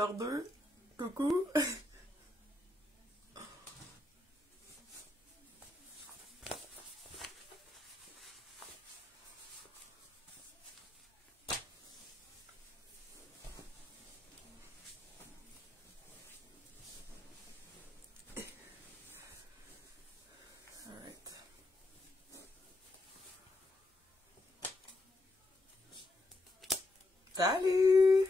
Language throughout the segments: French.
7h02. Coucou. Salut!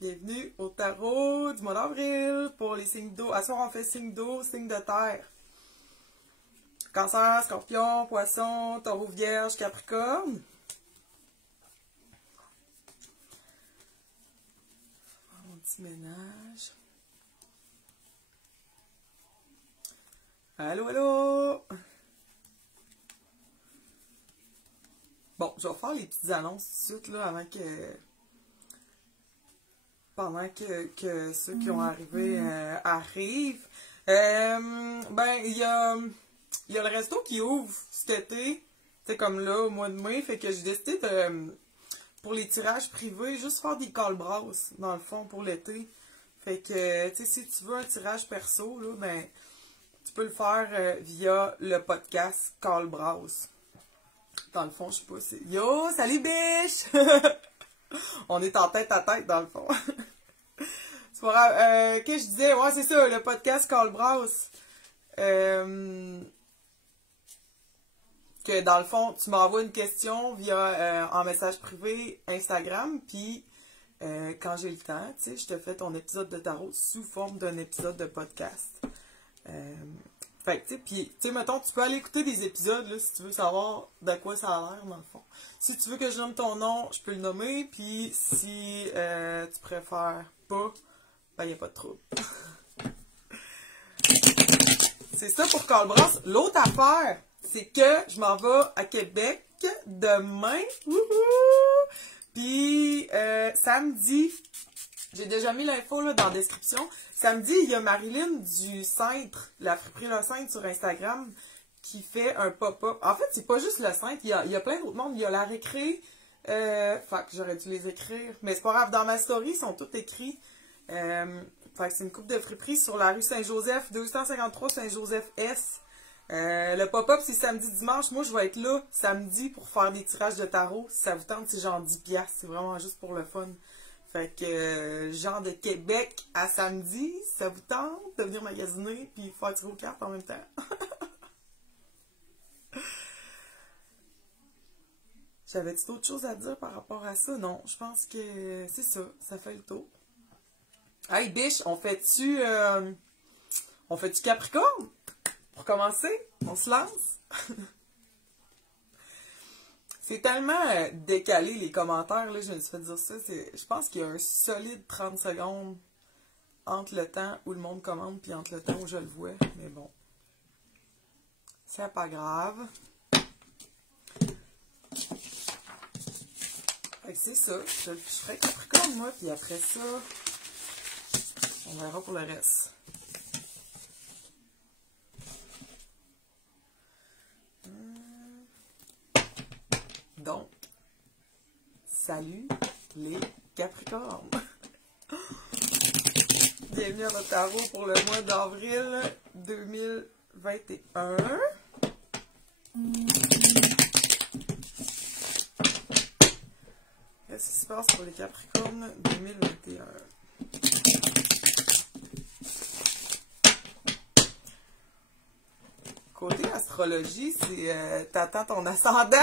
Bienvenue au tarot du mois d'avril pour les signes d'eau. À ce soir, on fait signe d'eau, signe de terre. Cancer, Scorpion, Poisson, Taureau, Vierge, Capricorne. Mon petit ménage. Allô, allô! Bon, je vais faire les petites annonces tout de suite, là, avant que... pendant que ceux qui ont arrivé arrivent. Il y a le resto qui ouvre cet été, c'est comme là, au mois de mai, fait que j'ai décidé de, pour les tirages privés, juste faire des call brasses, dans le fond, pour l'été. Fait que, tu sais, si tu veux un tirage perso, là, ben, tu peux le faire via le podcast Call Brass. Dans le fond, je sais pas si... Yo, salut biche! On est en tête à tête, dans le fond. C'est pas grave. Qu'est-ce que je disais? Ouais, c'est ça, le podcast Call Brass. Que dans le fond, tu m'envoies une question via en message privé Instagram, puis quand j'ai le temps, tu sais, je te fais ton épisode de tarot sous forme d'un épisode de podcast. Fait que, tu sais, puis, tu sais, mettons, tu peux aller écouter des épisodes, là, si tu veux savoir de quoi ça a l'air, dans le fond. Si tu veux que je nomme ton nom, je peux le nommer, puis si tu préfères pas, ben, y a pas de trouble. C'est ça pour Call Brass. L'autre affaire, c'est que je m'en vais à Québec demain. Wouhou! Puis, samedi, j'ai déjà mis l'info là, dans la description. Samedi, il y a Marilyn du Cintre, la friperie Le Cintre sur Instagram, qui fait un pop-up. En fait, c'est pas juste Le Cintre, il y a plein d'autres mondes. Il y a la récré. Fait que j'aurais dû les écrire. Mais c'est pas grave, dans ma story, ils sont tous écrits. Fait que c'est une coupe de friperie sur la rue Saint-Joseph, 253 Saint-Joseph-S. Le pop-up, c'est samedi-dimanche. Moi, je vais être là samedi pour faire des tirages de tarot. Si ça vous tente, c'est genre 10$. C'est vraiment juste pour le fun. Fait que, genre de Québec à samedi, ça vous tente de venir magasiner puis faire tirer aux cartes en même temps. J'avais-tu d'autres choses à dire par rapport à ça? Non, je pense que c'est ça. Ça fait le tour. Hey, biche, on fait-tu Capricorne? Pour commencer, on se lance? C'est tellement décalé les commentaires, là, je me suis fait dire ça. Je pense qu'il y a un solide 30 secondes entre le temps où le monde commente puis entre le temps où je le vois. Mais bon, c'est pas grave. Fait que c'est ça. Je ferai Capricorne, moi, puis après ça, on verra pour le reste. Donc, salut les Capricornes! Bienvenue à notre tarot pour le mois d'avril 2021. Qu'est-ce qui se passe pour les Capricornes 2021? Côté astrologie, c'est t'attends ton ascendant.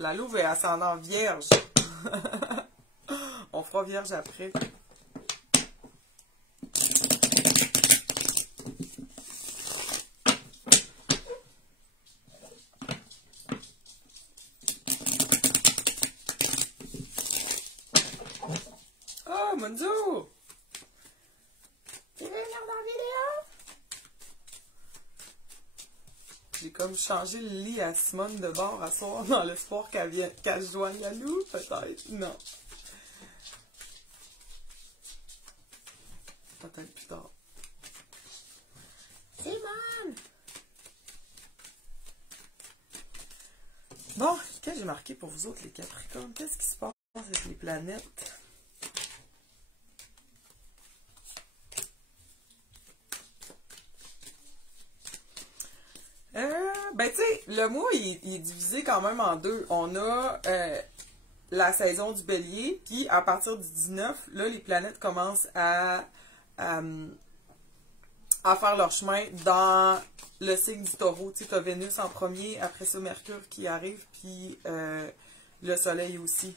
La louve est ascendant vierge. On fera vierge après. Oh, mon Dieu! Tu veux venir dans la vidéo? J'ai comme changé le lit à Simone de bord à soir dans l'espoir qu'elle joigne la loupe, peut-être. Non. Peut-être plus tard. Simone! Bon, qu'est-ce que j'ai marqué pour vous autres, les Capricornes? Qu'est-ce qui se passe avec les planètes? Ben, tu sais, le mois, il est divisé quand même en deux. On a la saison du Bélier, puis à partir du 19, là, les planètes commencent à faire leur chemin dans le signe du Taureau. Tu sais, t'as Vénus en premier, après ça, Mercure qui arrive, puis le Soleil aussi.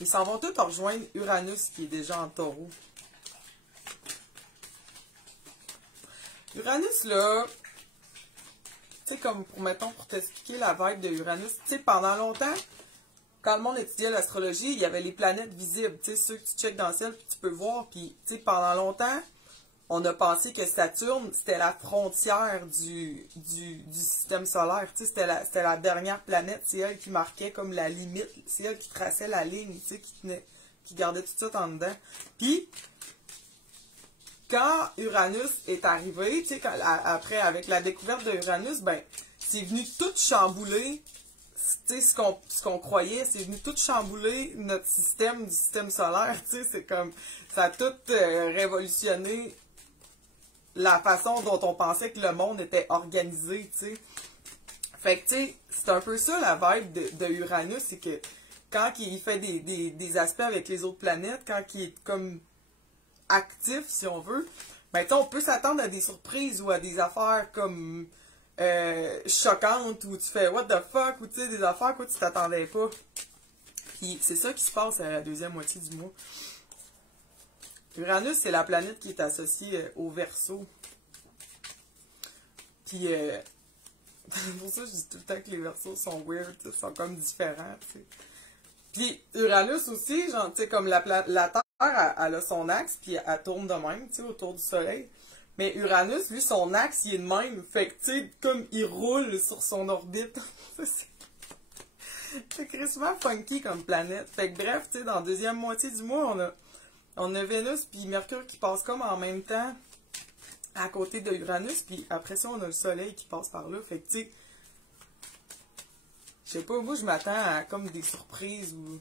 Ils s'en vont tous rejoindre Uranus, qui est déjà en Taureau. Uranus, là, tu sais, comme, pour t'expliquer la vibe de Uranus, tu sais, pendant longtemps, quand le monde étudiait l'astrologie, il y avait les planètes visibles, tu sais, ceux que tu checkes dans le ciel, puis tu peux voir, puis, tu sais, pendant longtemps, on a pensé que Saturne, c'était la frontière du système solaire, tu sais, c'était la dernière planète, c'est elle qui marquait comme la limite, c'est elle qui traçait la ligne, tu sais, qui gardait tout ça en dedans. Puis, quand Uranus est arrivé, tu sais, après, avec la découverte de Uranus, ben, c'est venu tout chambouler, tu sais, ce qu'on croyait, c'est venu tout chambouler notre système, du système solaire, tu sais, c'est comme, ça a tout révolutionné la façon dont on pensait que le monde était organisé, tu sais. Fait que, tu sais, c'est un peu ça la vibe de Uranus, c'est que quand il fait des aspects avec les autres planètes, quand il est comme actif, si on veut, ben, on peut s'attendre à des surprises ou à des affaires comme choquantes où tu fais what the fuck, ou tu sais, des affaires que tu t'attendais pas. Puis c'est ça qui se passe à la deuxième moitié du mois. Uranus, c'est la planète qui est associée au Verseau. Puis pour ça, je dis tout le temps que les Verseaux sont weird, sont comme différents, tu sais. Puis Uranus aussi, genre, tu sais, comme la Terre, elle a son axe, puis elle tourne de même, tu sais, autour du Soleil. Mais Uranus, lui, son axe, il est de même. Fait que, tu sais, comme il roule sur son orbite. C'est crissement funky comme planète. Fait que bref, tu sais, dans la deuxième moitié du mois, on a Vénus puis Mercure qui passent comme en même temps à côté de Uranus. Puis après ça, on a le Soleil qui passe par là. Fait que, tu sais, je sais pas, moi, je m'attends à comme des surprises ou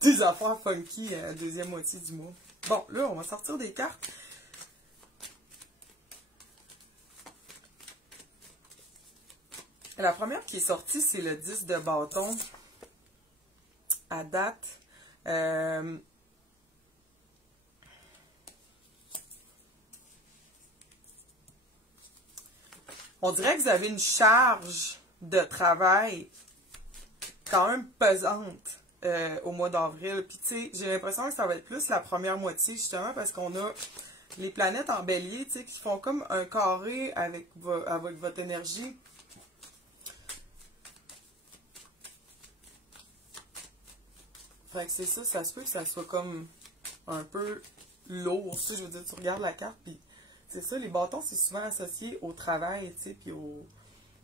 des affaires funky à la deuxième moitié du mois. Bon, là, on va sortir des cartes. La première qui est sortie, c'est le 10 de bâton. À date. On dirait que vous avez une charge de travail quand même pesante au mois d'avril. Puis, tu sais, j'ai l'impression que ça va être plus la première moitié, justement, parce qu'on a les planètes en bélier, tu sais, qui font comme un carré avec votre énergie. Fait que c'est ça, ça se peut que ça soit comme un peu lourd. Tu sais, je veux dire, tu regardes la carte, puis c'est ça, les bâtons, c'est souvent associé au travail, tu sais, puis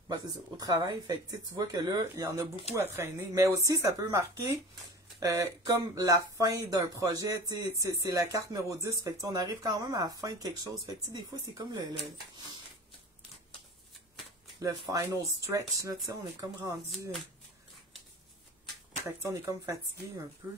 ben, c'est ça, au travail. Fait que tu vois que là, il y en a beaucoup à traîner. Mais aussi, ça peut marquer comme la fin d'un projet, tu sais, c'est la carte numéro 10. Fait que on arrive quand même à la fin de quelque chose. Fait que tu sais, des fois, c'est comme le final stretch, là, tu sais, on est comme rendu... Fait que on est comme fatigué un peu.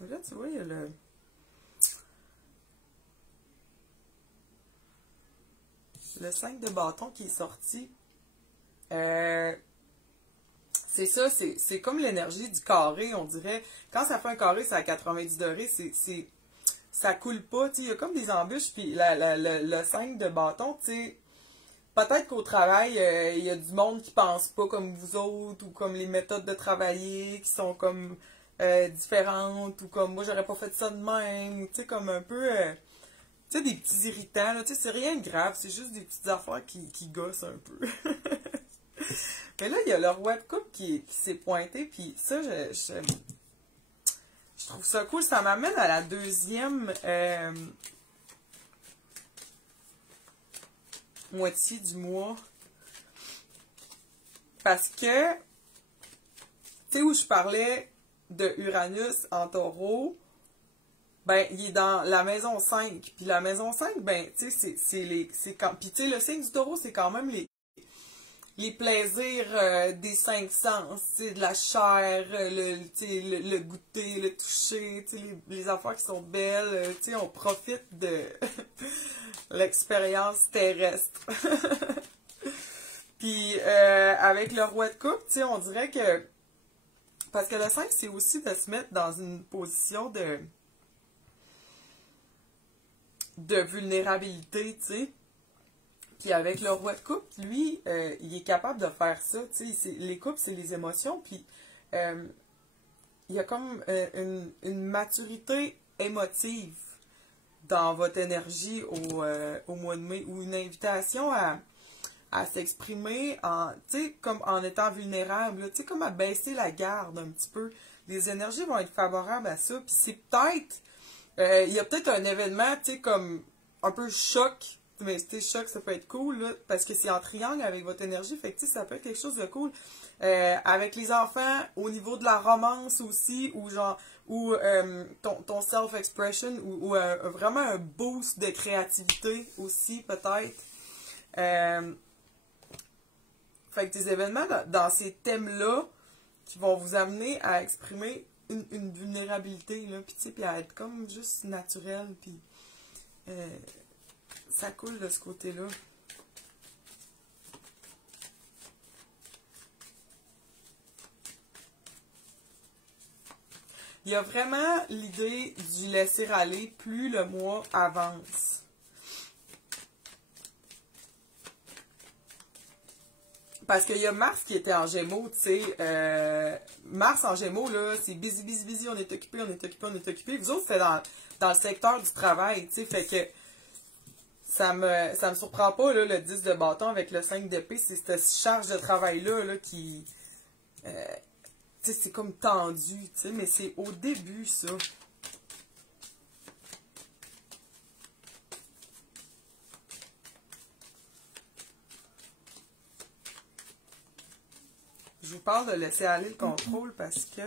Là, tu vois, il y a le 5 de bâton qui est sorti. C'est ça, c'est comme l'énergie du carré, on dirait. Quand ça fait un carré, c'est à 90 degrés, ça coule pas, tu sais, il y a comme des embûches, puis le 5 de bâton, tu sais, peut-être qu'au travail, il y a du monde qui pense pas comme vous autres, ou comme les méthodes de travailler qui sont comme différentes, ou comme moi, j'aurais pas fait ça de même, ou tu sais, comme un peu, tu sais, des petits irritants, là, tu sais, c'est rien de grave, c'est juste des petites affaires qui gossent un peu. Mais là, il y a le roi de coupe qui s'est pointé, puis ça, je trouve ça cool. Ça m'amène à la deuxième moitié du mois. Parce que, tu sais, où je parlais de Uranus en taureau, ben, il est dans la maison 5. Puis la maison 5, ben, tu sais, c'est quand... Puis tu sais, le signe du taureau, c'est quand même les plaisirs des cinq sens, tu sais, de la chair, le goûter, le toucher, tu sais, les affaires qui sont belles, tu sais, on profite de l'expérience terrestre. Puis avec le roi de coupe, tu sais, on dirait que... Parce que le 5, c'est aussi de se mettre dans une position de vulnérabilité, tu sais. Puis avec le roi de coupe, lui, il est capable de faire ça, tu sais. Les coupes, c'est les émotions, puis il y a comme une maturité émotive dans votre énergie au mois de mai, ou une invitation à s'exprimer tu sais, comme en étant vulnérable, tu sais, comme à baisser la garde un petit peu. Les énergies vont être favorables à ça, puis c'est peut-être, il y a peut-être un événement, tu sais, comme un peu choc, mais tu sais, choc, ça peut être cool, là, parce que c'est en triangle avec votre énergie, fait que tu sais, ça peut être quelque chose de cool. Avec les enfants, au niveau de la romance aussi, ou genre, ou ton self-expression, ou vraiment un boost de créativité aussi, peut-être. Fait que des événements dans ces thèmes-là qui vont vous amener à exprimer une vulnérabilité, là, puis tu sais, puis à être comme juste naturel, puis ça coule de ce côté-là. Il y a vraiment l'idée du laisser aller plus le mois avance. Parce qu'il y a Mars qui était en Gémeaux, tu sais. Mars en Gémeaux, là, c'est busy, busy, busy, on est occupé, on est occupé, on est occupé. Vous autres, c'est dans le secteur du travail, tu sais. Fait que ça me surprend pas, là, le 10 de bâton avec le 5 d'épée. C'est cette charge de travail-là là, qui... tu sais, c'est comme tendu, tu sais. Mais c'est au début, ça. Je vous parle de laisser aller le contrôle parce que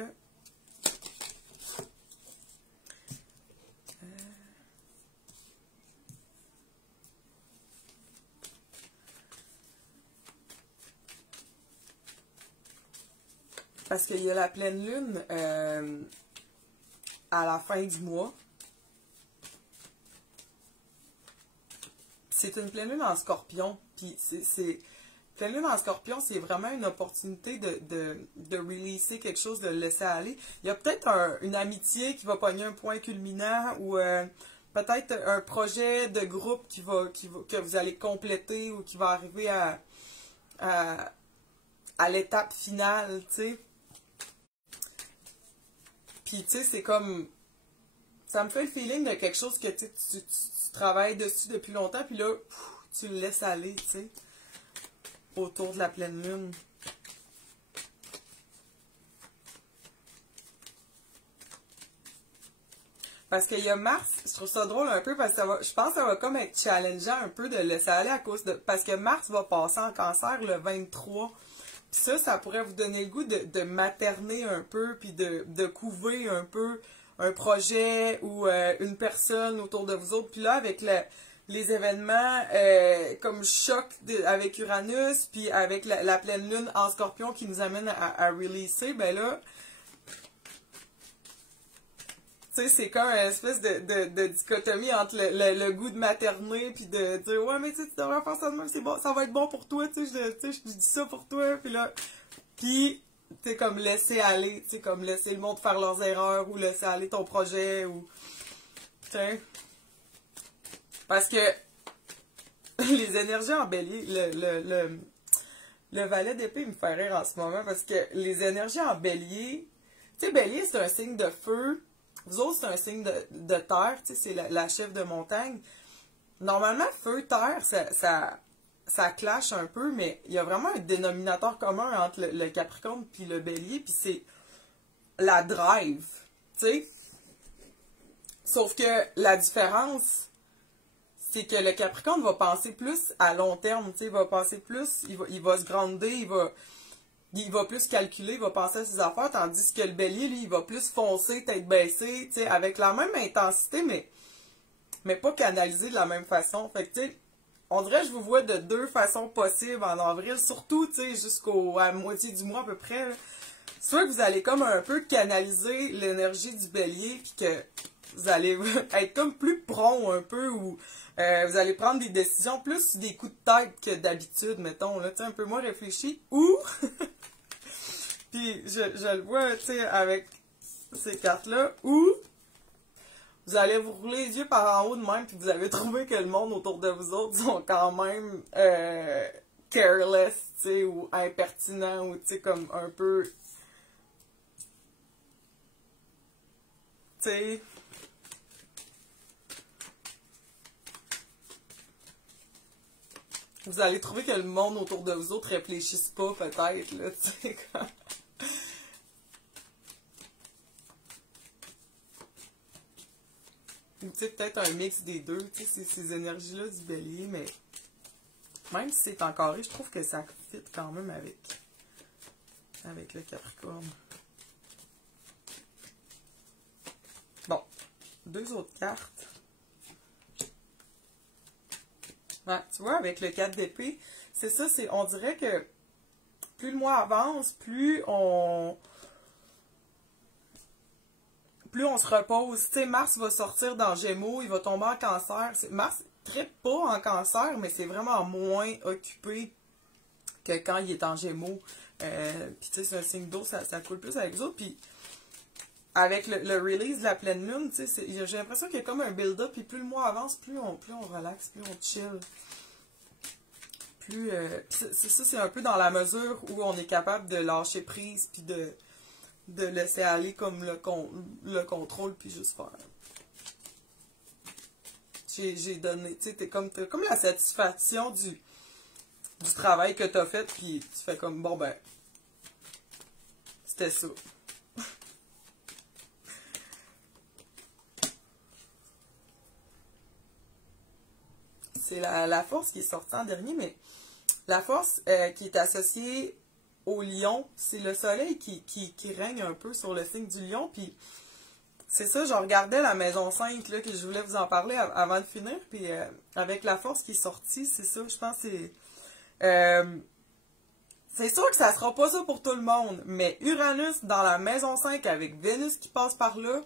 qu'il y a la pleine lune à la fin du mois. C'est une pleine lune en Scorpion. Puis pleine lune en Scorpion, c'est vraiment une opportunité de releaser quelque chose, de le laisser aller. Il y a peut-être une amitié qui va pogner un point culminant ou peut-être un projet de groupe que vous allez compléter ou qui va arriver à l'étape finale, tu sais. Puis, tu sais, c'est comme... Ça me fait le feeling de quelque chose que tu travailles dessus depuis longtemps, puis là, tu le laisses aller, tu sais, autour de la pleine lune. Parce qu'il y a Mars, je trouve ça drôle un peu, parce que je pense que ça va comme être challengeant un peu de le laisser aller à cause de... Parce que Mars va passer en cancer le 23. Puis ça pourrait vous donner le goût de materner un peu, puis de couver un peu un projet ou une personne autour de vous autres. Puis là, avec les événements comme choc avec Uranus, puis avec la pleine lune en Scorpion qui nous amène à releaser, ben là, tu sais, c'est comme une espèce de dichotomie entre le goût de materner, puis de dire, ouais, mais tu devrais faire ça de même, c'est bon, ça va être bon pour toi, tu sais, je dis ça pour toi, puis là, puis, tu sais, comme laisser aller, tu sais, comme laisser le monde faire leurs erreurs, ou laisser aller ton projet, ou, tu sais, parce que les énergies en bélier, le valet d'épée me fait rire en ce moment, parce que les énergies en bélier, tu sais, bélier, c'est un signe de feu. Vous autres, c'est un signe de terre, tu sais, c'est la chef de montagne. Normalement, feu, terre, ça clash un peu, mais il y a vraiment un dénominateur commun entre le Capricorne puis le Bélier, puis c'est la drive, tu sais. Sauf que la différence, c'est que le Capricorne va penser plus à long terme, tu sais, il va penser plus, il va se grounder, il il va plus calculer, il va penser à ses affaires, tandis que le bélier, lui, il va plus foncer, tête baissée, tu sais, avec la même intensité, mais pas canalisé de la même façon. Fait que, tu sais, on dirait que je vous vois de deux façons possibles en avril, surtout, tu sais, jusqu'à la moitié du mois à peu près. Là. Soit que vous allez comme un peu canaliser l'énergie du bélier, puis que vous allez être comme plus prompt un peu, ou vous allez prendre des décisions plus sur des coups de tête que d'habitude, mettons, là, tu sais, un peu moins réfléchi, ou, puis je le vois, tu sais, avec ces cartes-là, ou vous allez vous rouler les yeux par en haut de même, puis vous avez trouvé que le monde autour de vous autres sont quand même careless, tu sais, ou impertinents, ou tu sais, comme un peu, tu sais, vous allez trouver que le monde autour de vous autres réfléchisse pas, peut-être, là, tu sais, comme... Ou tu sais, peut-être un mix des deux, tu sais, ces énergies-là du bélier, mais même si c'est en carré, je trouve que ça fit quand même avec le Capricorne. Bon, deux autres cartes. Ouais, tu vois, avec le 4 d'épée, c'est ça, on dirait que plus le mois avance, plus on se repose. Tu sais, Mars va sortir dans Gémeaux, il va tomber en Cancer. Mars ne trippe pas en Cancer, mais c'est vraiment moins occupé que quand il est en Gémeaux. Puis tu sais, c'est un signe d'eau, ça coule plus avec les autres. Puis avec le release de la pleine lune, tu sais, j'ai l'impression qu'il y a comme un build-up, puis plus le mois avance, plus on relaxe, plus on chill. Plus, ça, c'est un peu dans la mesure où on est capable de lâcher prise, puis de laisser aller comme le contrôle, puis juste faire. J'ai donné, tu sais, t'as comme la satisfaction du travail que t'as fait, puis tu fais comme, bon ben, c'était ça. C'est la force qui est sortie en dernier, mais la force qui est associée au lion, c'est le soleil qui règne un peu sur le signe du lion, puis c'est ça, je regardais la maison 5, là, que je voulais vous en parler avant de finir, puis avec la force qui est sortie, c'est ça, je pense que c'est sûr que ça sera pas ça pour tout le monde, mais Uranus dans la maison 5 avec Vénus qui passe par là,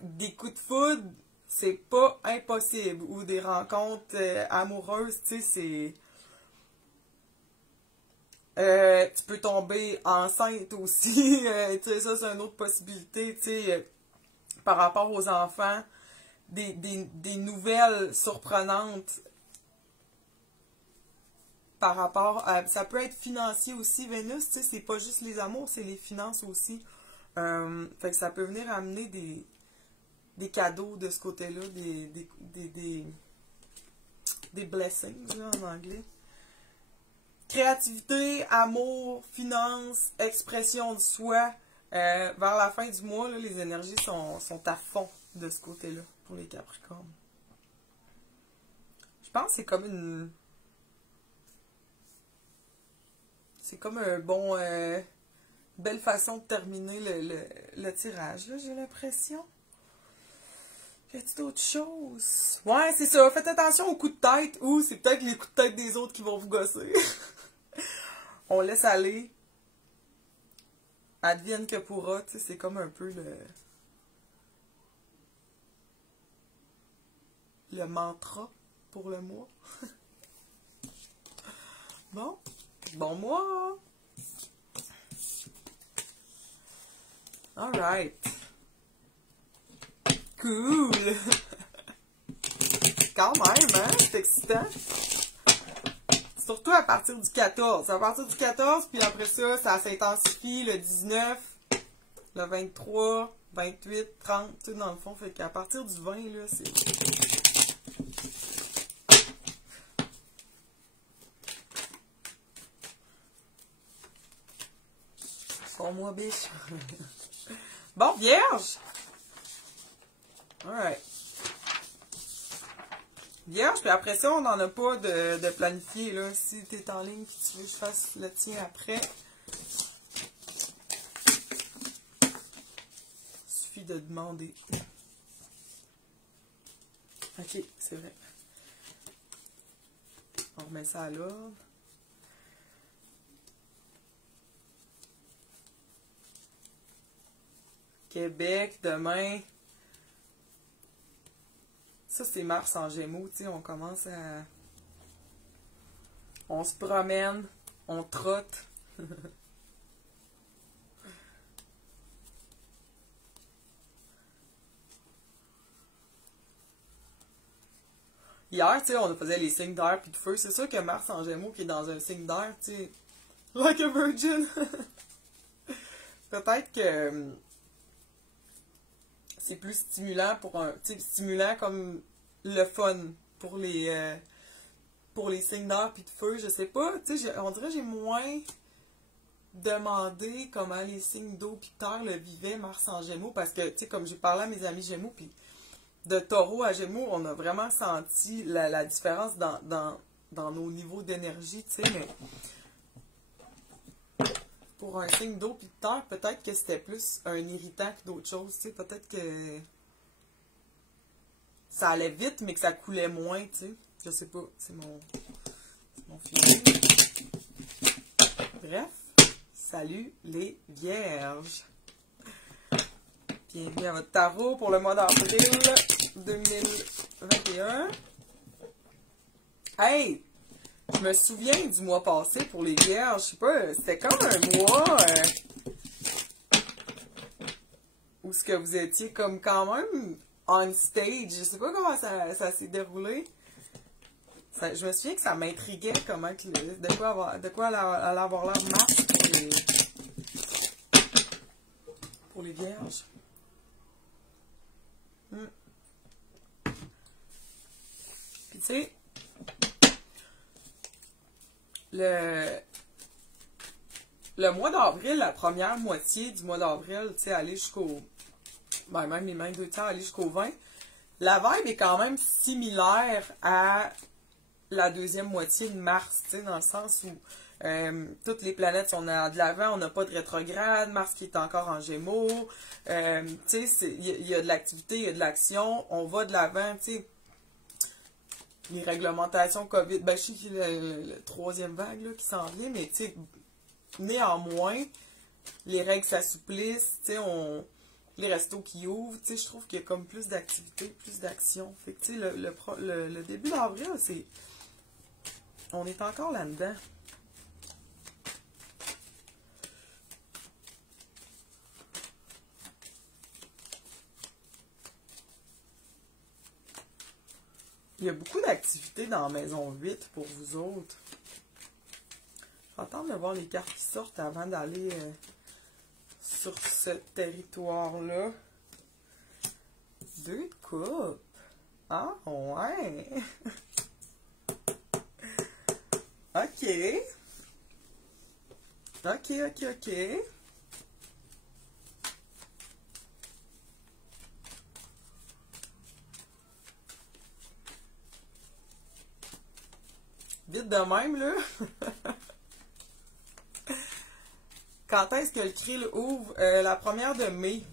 des coups de foudre, c'est pas impossible, ou des rencontres amoureuses, tu sais, tu peux tomber enceinte aussi, tu sais, ça c'est une autre possibilité, tu sais, par rapport aux enfants, des nouvelles surprenantes par rapport à... Ça peut être financier aussi, Vénus, tu sais, c'est pas juste les amours, c'est les finances aussi. Fait que ça peut venir amener des cadeaux de ce côté-là, des blessings, là, en anglais. Créativité, amour, finances, expression de soi. Vers la fin du mois, là, les énergies sont à fond de ce côté-là pour les Capricornes. Je pense que c'est comme une... C'est comme un bon... belle façon de terminer le tirage, là, j'ai l'impression. Y a-t-il d'autres choses? Ouais, c'est ça. Faites attention aux coups de tête, ou c'est peut-être les coups de tête des autres qui vont vous gosser. On laisse aller. Advienne que pourra, tu sais, c'est comme un peu le mantra pour le mois. Bon mois! Alright. Cool! Quand même, hein? C'est excitant. Surtout à partir du 14. À partir du 14, puis après ça, ça s'intensifie le 19, le 23, 28, 30, tu sais, dans le fond. Fait qu'à partir du 20, là, c'est... Bon mois, biche. Bon, Vierge! Alright. Vierge, puis après ça, on n'en a pas de planifié, là. Si t'es en ligne et tu veux que je fasse le tien après, Suffit de demander. Ok, c'est vrai. On remet ça à l'ordre. Québec, demain. Ça, c'est Mars en Gémeaux, tu sais, on commence à... On se promène, on trotte. Hier, tu sais, on faisait les signes d'air puis de feu. C'est sûr que Mars en Gémeaux qui est dans un signe d'air, tu sais, like a virgin. Peut-être que c'est plus stimulant pour un... Tu sais, stimulant comme le fun pour les signes d'air puis de feu. Je sais pas, tu sais, on dirait que j'ai moins demandé comment les signes d'eau puis de terre le vivaient, Mars en Gémeaux, parce que, tu sais, comme j'ai parlé à mes amis Gémeaux, puis de Taureau à Gémeaux, on a vraiment senti la différence dans nos niveaux d'énergie, tu sais, mais pour un signe d'eau puis de terre, peut-être que c'était plus un irritant que d'autres choses, tu sais, peut-être que ça allait vite, mais que ça coulait moins, tu sais, je sais pas, c'est mon feeling. Bref, salut les Vierges! Bienvenue à votre tarot pour le mois d'avril 2021. Hey! Je me souviens du mois passé pour les Vierges. Je sais pas, c'était comme un mois où ce que vous étiez comme quand même on stage. Je sais pas comment ça s'est déroulé. Je me souviens que ça m'intriguait comment que de quoi allait avoir l'air Mars pour les Vierges. Puis tu sais, le mois d'avril, la première moitié du mois d'avril, tu sais, aller jusqu'au... Ben, même les mêmes 2 tiers, aller jusqu'au 20, la vibe est quand même similaire à la deuxième moitié de Mars, tu sais, dans le sens où toutes les planètes sont de l'avant, on n'a pas de rétrograde, Mars qui est encore en Gémeaux, tu sais, il y a de l'activité, il y a de l'action, on va de l'avant, tu sais. Les réglementations COVID, ben je sais qu'il y a le troisième vague là, qui s'en vient, mais tu sais, néanmoins, les règles s'assouplissent, tu sais, les restos qui ouvrent, tu sais, je trouve qu'il y a comme plus d'activité, plus d'action. Fait que tu sais, le début d'avril, c'est... On est encore là-dedans. Il y a beaucoup d'activités dans Maison 8 pour vous autres. Je vais attendre de voir les cartes qui sortent avant d'aller sur ce territoire-là. 2 de coupe. Ah, ouais. OK. OK. Vite de même, là. Quand est-ce que le krill ouvre? La première de mai.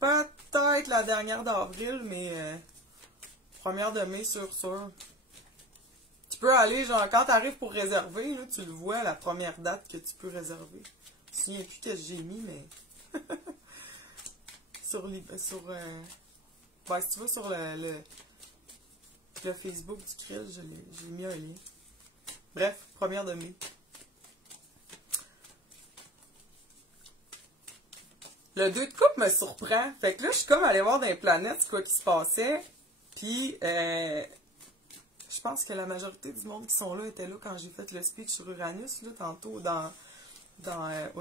Peut-être la dernière d'avril, mais première de mai, sûr. Tu peux aller, genre, quand tu arrives pour réserver, là, tu le vois, la première date que tu peux réserver. Je me souviens plus que j'ai mis, mais... ben, si tu vas sur le Facebook du krill, j'ai mis un lien. Bref, première de mai. Le 2 de coupe me surprend. Fait que là, je suis comme allée voir dans les planètes quoi qui se passait. Puis, je pense que la majorité du monde qui sont là était là quand j'ai fait le speech sur Uranus, là, tantôt dans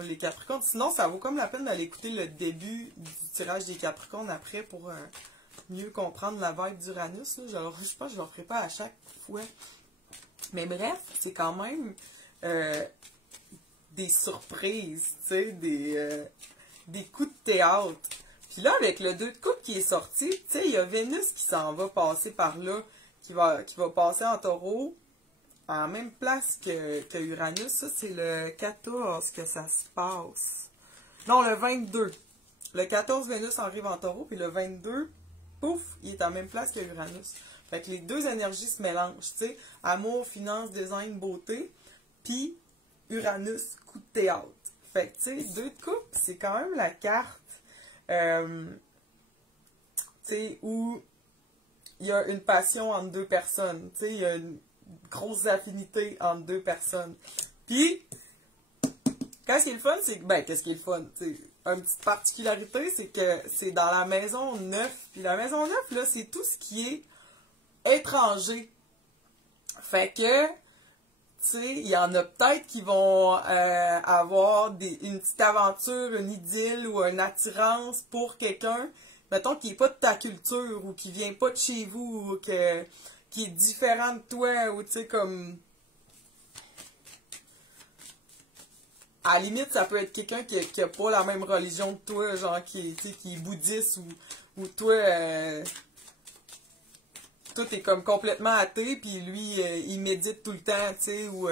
les Capricornes. Sinon, ça vaut comme la peine d'aller écouter le début du tirage des Capricornes après pour mieux comprendre la vibe d'Uranus. Je pense que je ne le ferai pas à chaque fois. Mais bref, c'est quand même des surprises, tu sais, des coups de théâtre. Puis là, avec le 2 de coupe qui est sorti, tu sais, il y a Vénus qui s'en va passer par là, qui va passer en Taureau à la même place que Uranus. Ça, c'est le 14 que ça se passe. Non, le 22. Le 14, Vénus arrive en taureau, puis le 22, pouf, il est à la même place que Uranus. Fait que les deux énergies se mélangent, tu sais. Amour, finance, design, beauté, puis Uranus, coup de théâtre. Fait que, tu sais, deux de coupe, c'est quand même la carte, tu sais, où il y a une passion entre deux personnes, tu sais, il y a une grosse affinité entre deux personnes. Puis, quand ce qui est le fun, c'est que, ben, qu'est-ce qui est le fun? T'sais, une petite particularité, c'est que c'est dans la maison 9. Puis la maison 9, là, c'est tout ce qui est étranger. Fait que, tu sais, il y en a peut-être qui vont avoir une petite aventure, une idylle ou une attirance pour quelqu'un, mettons, qui n'est pas de ta culture ou qui vient pas de chez vous ou qui est différent de toi ou, tu sais, comme... À la limite, ça peut être quelqu'un qui a pas la même religion que toi, genre qui est bouddhiste ou toi, toi t'es comme complètement athée, puis lui, il médite tout le temps, tu sais, ou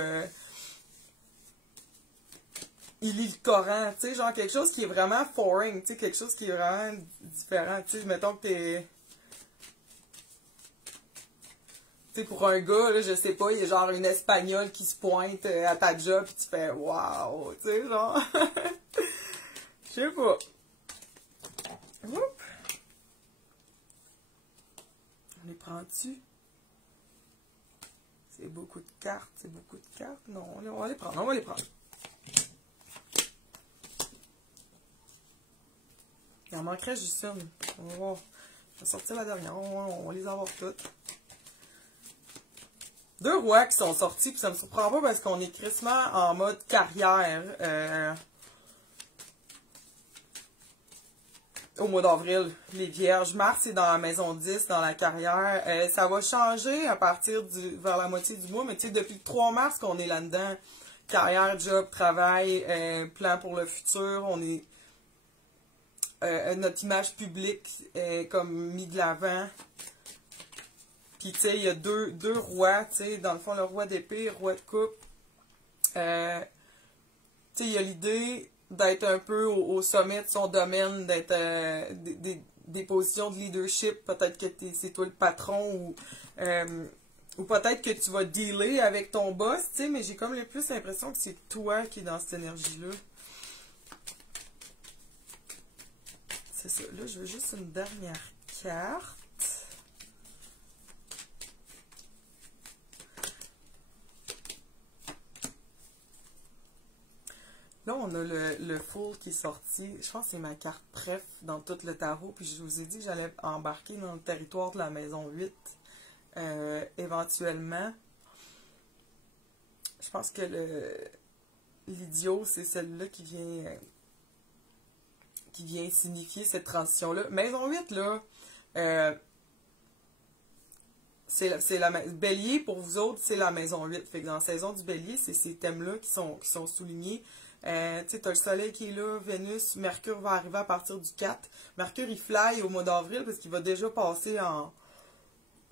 il lit le Coran, tu sais, genre quelque chose qui est vraiment foreign, tu sais, quelque chose qui est vraiment différent, tu sais, mettons que t'es... Tu sais, pour un gars, là, je sais pas, il y a genre une Espagnole qui se pointe à ta job, pis tu fais « Wow! » Tu sais, genre... Je sais pas. Oups. On les prend-tu? C'est beaucoup de cartes, c'est beaucoup de cartes. Non, on va les prendre, on va les prendre. Il en manquerait juste une. On va voir. Je vais sortir la dernière, on va les avoir toutes. Deux rois qui sont sortis, puis ça me surprend pas parce qu'on est crissement en mode carrière au mois d'avril. Les Vierges, Mars est dans la maison 10, dans la carrière. Ça va changer à partir vers la moitié du mois, mais tu sais, depuis le 3 mars qu'on est là-dedans. Carrière, job, travail, plan pour le futur, on est... notre image publique est comme mis de l'avant. Puis, tu sais, il y a deux rois, tu sais, dans le fond, le roi d'épée, le roi de coupe. Tu sais, il y a l'idée d'être un peu au sommet de son domaine, d'être des positions de leadership. Peut-être que c'est toi le patron ou peut-être que tu vas dealer avec ton boss, tu sais, mais j'ai comme le plus l'impression que c'est toi qui es dans cette énergie-là. C'est ça. Là, je veux juste une dernière carte. Là, on a le full qui est sorti. Je pense que c'est ma carte préf dans tout le tarot. Puis je vous ai dit que j'allais embarquer dans le territoire de la maison 8 éventuellement. Je pense que l'idiot, c'est celle-là qui vient signifier cette transition-là. Maison 8, là, Bélier, pour vous autres, c'est la maison 8. Fait que dans la saison du Bélier, c'est ces thèmes-là qui sont soulignés. Tu sais, t'as le soleil qui est là, Vénus, Mercure va arriver à partir du 4. Mercure, il fly au mois d'avril parce qu'il va déjà passer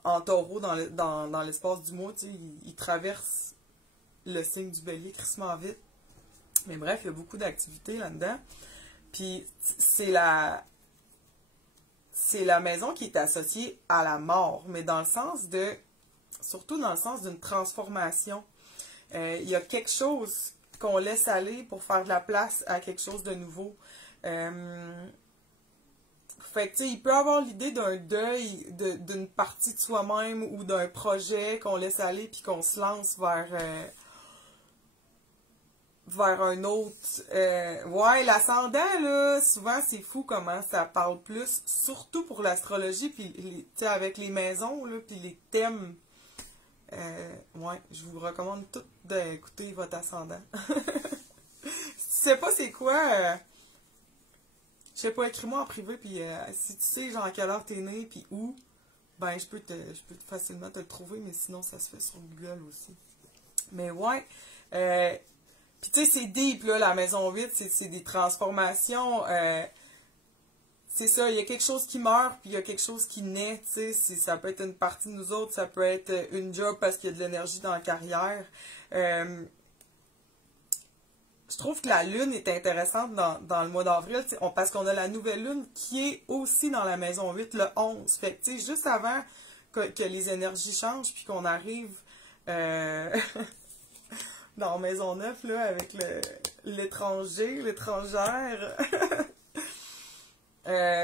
en taureau dans l'espace du mois. Tu sais, il traverse le signe du Bélier crissement vite. Mais bref, il y a beaucoup d'activités là-dedans. Puis, c'est la maison qui est associée à la mort, mais dans le sens surtout dans le sens d'une transformation. Il y a quelque chose qu'on laisse aller pour faire de la place à quelque chose de nouveau. Fait que, tu sais, il peut avoir l'idée d'un deuil d'une partie de soi-même ou d'un projet qu'on laisse aller puis qu'on se lance vers un autre. Ouais, l'ascendant, là, souvent, c'est fou comment ça parle plus, surtout pour l'astrologie, puis, tu sais, avec les maisons, là, puis les thèmes. Ouais, je vous recommande tout d'écouter votre ascendant. Si tu sais pas c'est quoi, je sais pas, écris-moi en privé, puis si tu sais, genre, à quelle heure t'es né, puis où, ben, je peux facilement te le trouver, mais sinon, ça se fait sur Google aussi. Mais ouais, puis tu sais, c'est deep, là, la maison 8, c'est des transformations, c'est ça, il y a quelque chose qui meurt, puis il y a quelque chose qui naît, tu sais, ça peut être une partie de nous autres, ça peut être une job parce qu'il y a de l'énergie dans la carrière. Je trouve que la lune est intéressante dans le mois d'avril, parce qu'on a la nouvelle lune qui est aussi dans la maison 8, le 11. Fait que, tu sais, juste avant que les énergies changent, puis qu'on arrive dans maison 9, là, avec l'étranger, l'étrangère.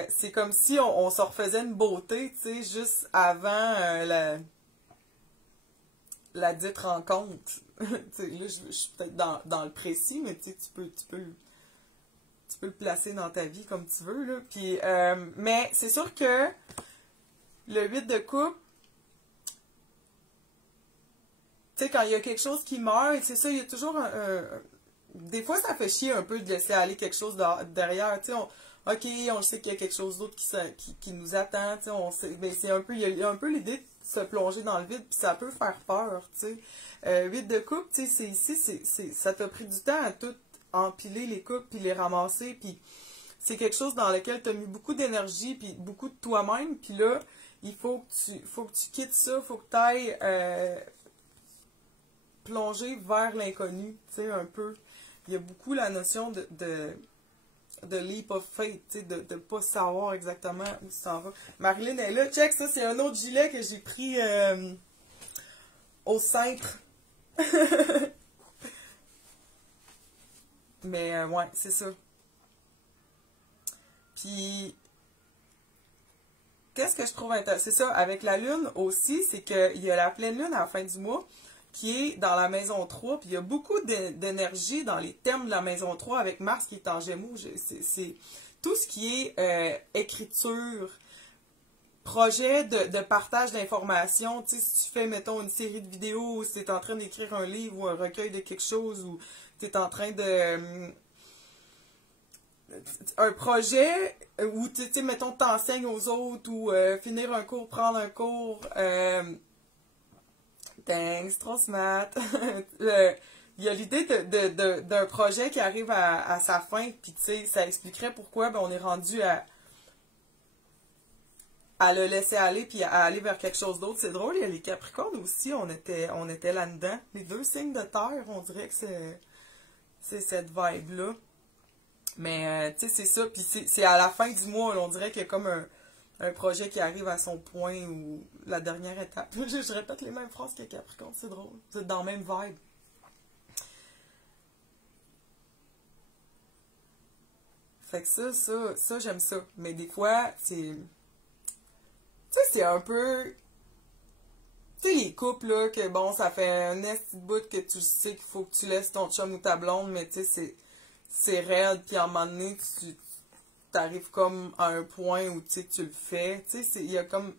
C'est comme si on se refaisait une beauté, tu sais, juste avant la dite rencontre. Là, je suis peut-être dans le précis, mais tu peux le placer dans ta vie comme tu veux, là. Puis, mais c'est sûr que le 8 de coupe, tu sais, quand il y a quelque chose qui meurt, c'est ça, il y a toujours des fois, ça fait chier un peu de laisser aller quelque chose derrière, tu sais, OK, on sait qu'il y a quelque chose d'autre qui nous attend, tu sais, on sait, mais c'est un peu, il y a un peu l'idée de se plonger dans le vide, puis ça peut faire peur, tu sais. 8 de coupe, tu sais, ça t'a pris du temps à tout empiler les coupes, puis les ramasser, puis c'est quelque chose dans lequel tu as mis beaucoup d'énergie, puis beaucoup de toi-même, puis là, il faut que tu quittes ça, il faut que tu ailles plonger vers l'inconnu, tu sais, un peu. Il y a beaucoup la notion de leap of faith, tu sais, de ne pas savoir exactement où tu t'en vas. Marilyn est là. Check, ça, c'est un autre gilet que j'ai pris au centre. Mais, ouais, c'est ça. Puis, qu'est-ce que je trouve intéressant? C'est ça, avec la lune aussi, c'est qu'il y a la pleine lune à la fin du mois qui est dans la maison 3, puis il y a beaucoup d'énergie dans les thèmes de la maison 3 avec Mars qui est en Gémeaux. C'est tout ce qui est écriture, projet de partage d'informations. Tu sais, si tu fais, mettons, une série de vidéos, ou si tu es en train d'écrire un livre ou un recueil de quelque chose, ou tu es en train de... un projet où, tu sais, mettons, t'enseignes aux autres, ou finir un cours, prendre un cours... Thanks, trop smart. Il y a l'idée d'un projet qui arrive à sa fin, puis tu sais, ça expliquerait pourquoi on est rendu à le laisser aller, puis à aller vers quelque chose d'autre. C'est drôle, il y a les Capricornes aussi, on était là-dedans. Les deux signes de terre, on dirait que c'est cette vibe-là. Mais tu sais, c'est ça, puis c'est à la fin du mois, là, on dirait qu'il y a comme un projet qui arrive à son point ou la dernière étape. Je répète les mêmes phrases que Capricorne, c'est drôle. Vous êtes dans le même vibe. Fait que ça j'aime ça. Mais des fois, c'est... Tu sais, c'est un peu... Tu sais, les couples, là, que bon, ça fait un esti de bout que tu sais qu'il faut que tu laisses ton chum ou ta blonde, mais tu sais, c'est raide, puis à un moment donné, tu arrives comme à un point où tu le fais. Tu sais, il y a comme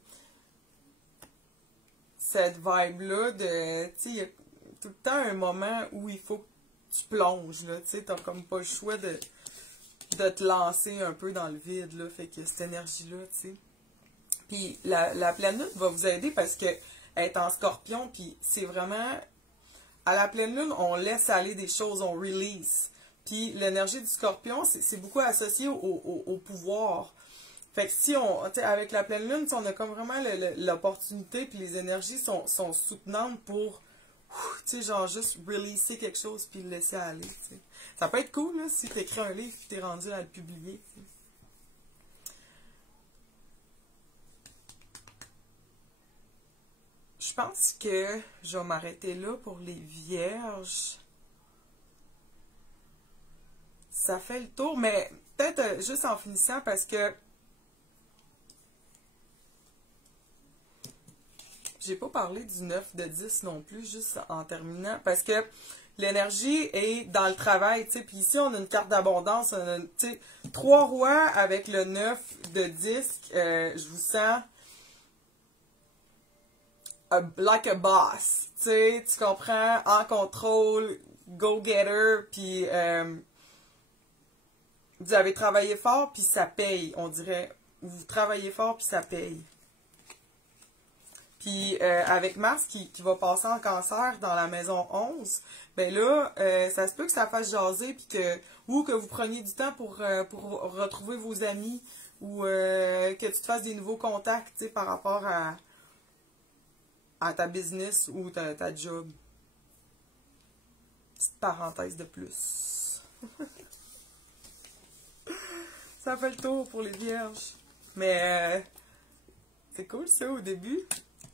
cette vibe-là de, tu sais, il y a tout le temps un moment où il faut que tu plonges, là, tu sais, t'as comme pas le choix de te lancer un peu dans le vide, là, fait que cette énergie-là, tu sais. Puis la pleine lune va vous aider parce que elle est en scorpion, puis c'est vraiment, à la pleine lune, on laisse aller des choses, on release. Puis l'énergie du scorpion, c'est beaucoup associé au pouvoir. Fait que si avec la pleine lune, on a comme vraiment l'opportunité, puis les énergies sont soutenantes pour, tu sais, genre juste releaser quelque chose, puis le laisser aller, tu sais. Ça peut être cool, là, si tu écris un livre, puis t'es rendu à le publier, tu sais. Je pense que je vais m'arrêter là pour les vierges. Ça fait le tour, mais peut-être juste en finissant parce que j'ai pas parlé du 9 de 10 non plus, juste en terminant, parce que l'énergie est dans le travail, tu sais, puis ici on a une carte d'abondance, tu sais, 3 rois avec le 9 de disque, je vous sens like a boss, tu sais, tu comprends, en contrôle, go-getter, puis vous avez travaillé fort, puis ça paye, on dirait. Vous travaillez fort, puis ça paye. Puis avec Mars qui va passer en cancer dans la maison 11, ben là, ça se peut que ça fasse jaser, puis ou que vous preniez du temps pour retrouver vos amis, ou que tu te fasses des nouveaux contacts, tu sais, par rapport à ta business ou ta job. Petite parenthèse de plus. Ça fait le tour pour les vierges. Mais c'est cool ça au début.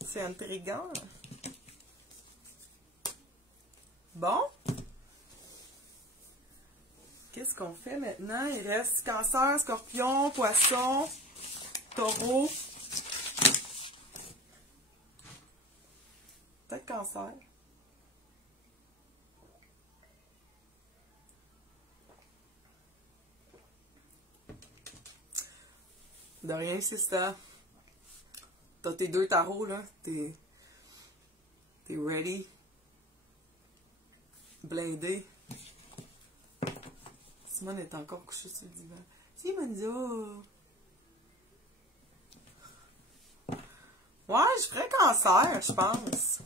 C'est intriguant. Bon. Qu'est-ce qu'on fait maintenant? Il reste Cancer, Scorpion, Poisson, Taureau. Peut-être Cancer. De rien, c'est ça. T'as tes 2 tarots, là. T'es ready. Blindé. Simone est encore couchée sur le divan. Simone, ouais, je ferais Cancer, je pense.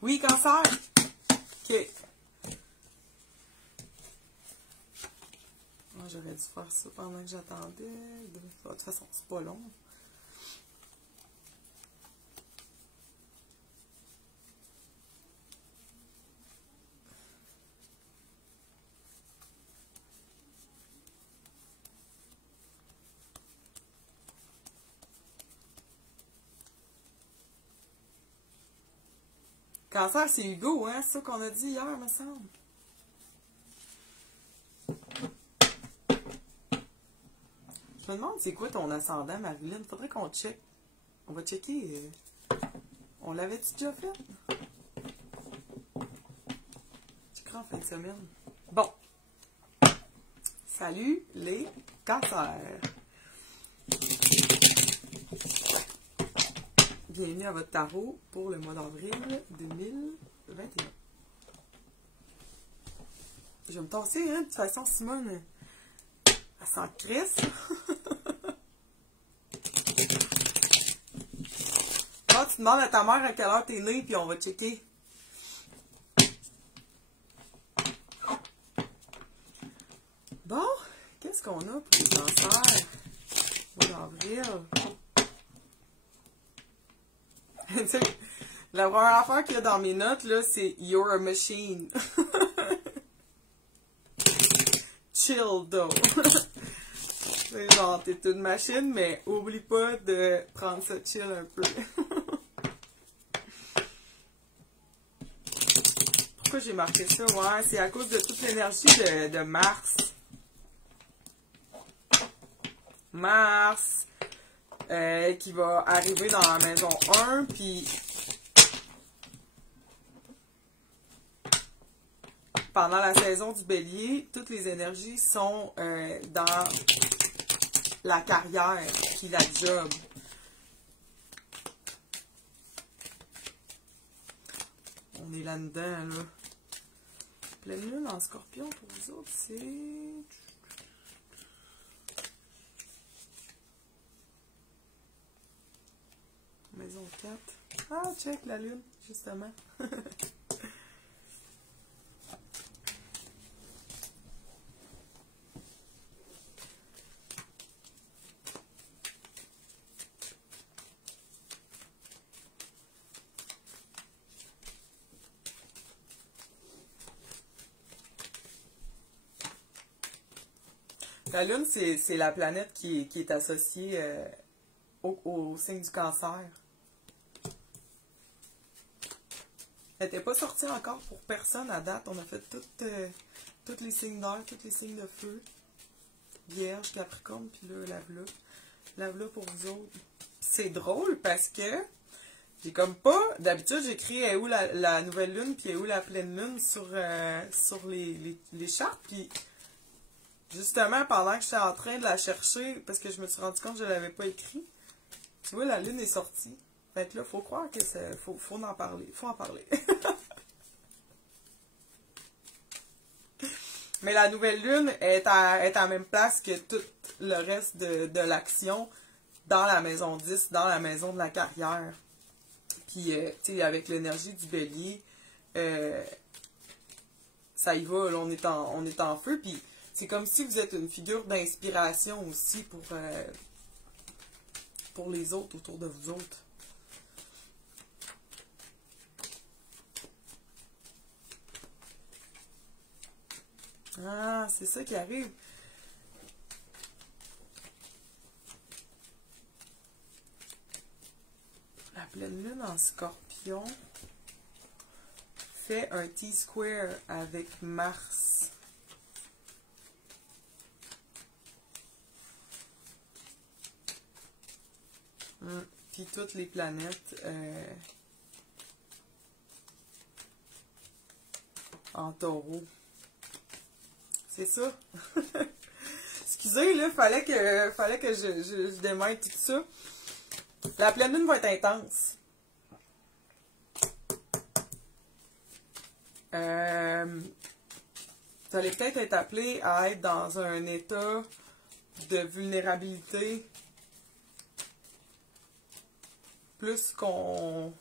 Oui, Cancer. Ok. Moi, j'aurais dû faire ça pendant que j'attendais. De toute façon, c'est pas long. Cancer, c'est Hugo, hein? C'est ça qu'on a dit hier, me semble. Je me demande c'est quoi ton ascendant, Marilyn. Faudrait qu'on check. On va checker. On l'avait-tu déjà fait? Tu crois en fin de semaine? Bon. Salut les cancers. Bienvenue à votre tarot pour le mois d'avril 2021. Je vais me tasser, hein? De toute façon, Simone, elle s'en crisse. Ah, tu demandes à ta mère à quelle heure t'es née, puis on va checker. Bon, qu'est-ce qu'on a pour les cancers? Mois d'avril. La première affaire qu'il y a dans mes notes, là, c'est You're a machine. Chill, though. C'est genre, t'es une machine, mais oublie pas de prendre ça chill un peu. Pourquoi j'ai marqué ça? Ouais, c'est à cause de toute l'énergie de Mars. Mars, qui va arriver dans la maison 1, puis pendant la saison du Bélier, toutes les énergies sont dans la carrière, puis la job. On est là-dedans, là. Pleine lune en Scorpion pour vous autres, c'est... Maison 4. Ah, check la lune, justement. La lune, c'est la planète qui est associée au signe du Cancer. Elle n'était pas sortie encore pour personne à date. On a fait tous les signes d'air, tous les signes de feu. Vierge, Capricorne, puis là, la v'là pour vous autres. C'est drôle parce que j'ai comme pas... D'habitude, j'écris est où la nouvelle lune, puis est où la pleine lune sur les chartes. Puis justement, pendant que j'étais en train de la chercher, parce que je me suis rendu compte que je ne l'avais pas écrit, tu vois, la lune est sortie. Fait que là, faut croire que faut en parler. Faut en parler. Mais la nouvelle lune est à la même place que tout le reste de l'action dans la maison 10, dans la maison de la carrière. Puis, tu sais, avec l'énergie du Bélier, ça y va, là, on est en feu, puis c'est comme si vous êtes une figure d'inspiration aussi pour les autres autour de vous autres. Ah, c'est ça qui arrive. La pleine lune en Scorpion fait un T-square avec Mars. Puis toutes les planètes en taureau. C'est ça. Excusez, là, fallait que je démêle tout ça. La pleine lune va être intense. Vous allez peut-être être appelé à être dans un état de vulnérabilité plus qu'on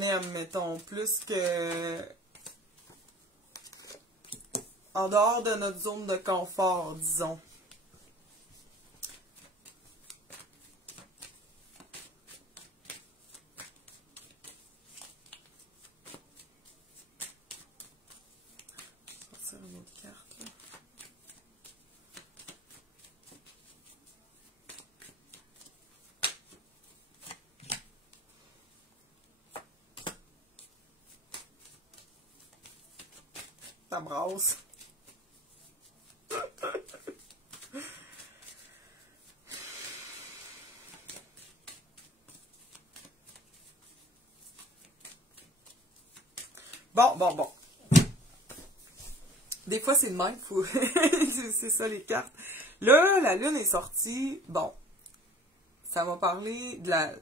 aime, mettons, plus que en dehors de notre zone de confort, disons. Sortir une autre carte, là. Ça brasse. Bon. Des fois, c'est le même. Faut... c'est ça, les cartes. Là, la lune est sortie. Bon. Ça m'a parlé de la...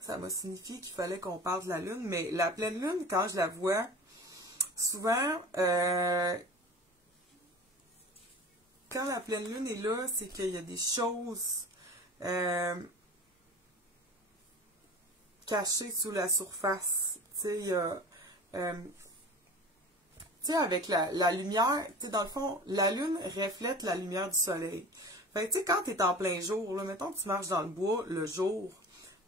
Ça m'a signifié qu'il fallait qu'on parle de la lune. Mais la pleine lune, quand je la vois, souvent, quand la pleine lune est là, c'est qu'il y a des choses... caché sous la surface. Tu sais, il y a... tu sais, avec la lumière, tu sais, dans le fond, la lune reflète la lumière du soleil. Fait que, tu sais, quand tu es en plein jour, là, mettons que tu marches dans le bois le jour,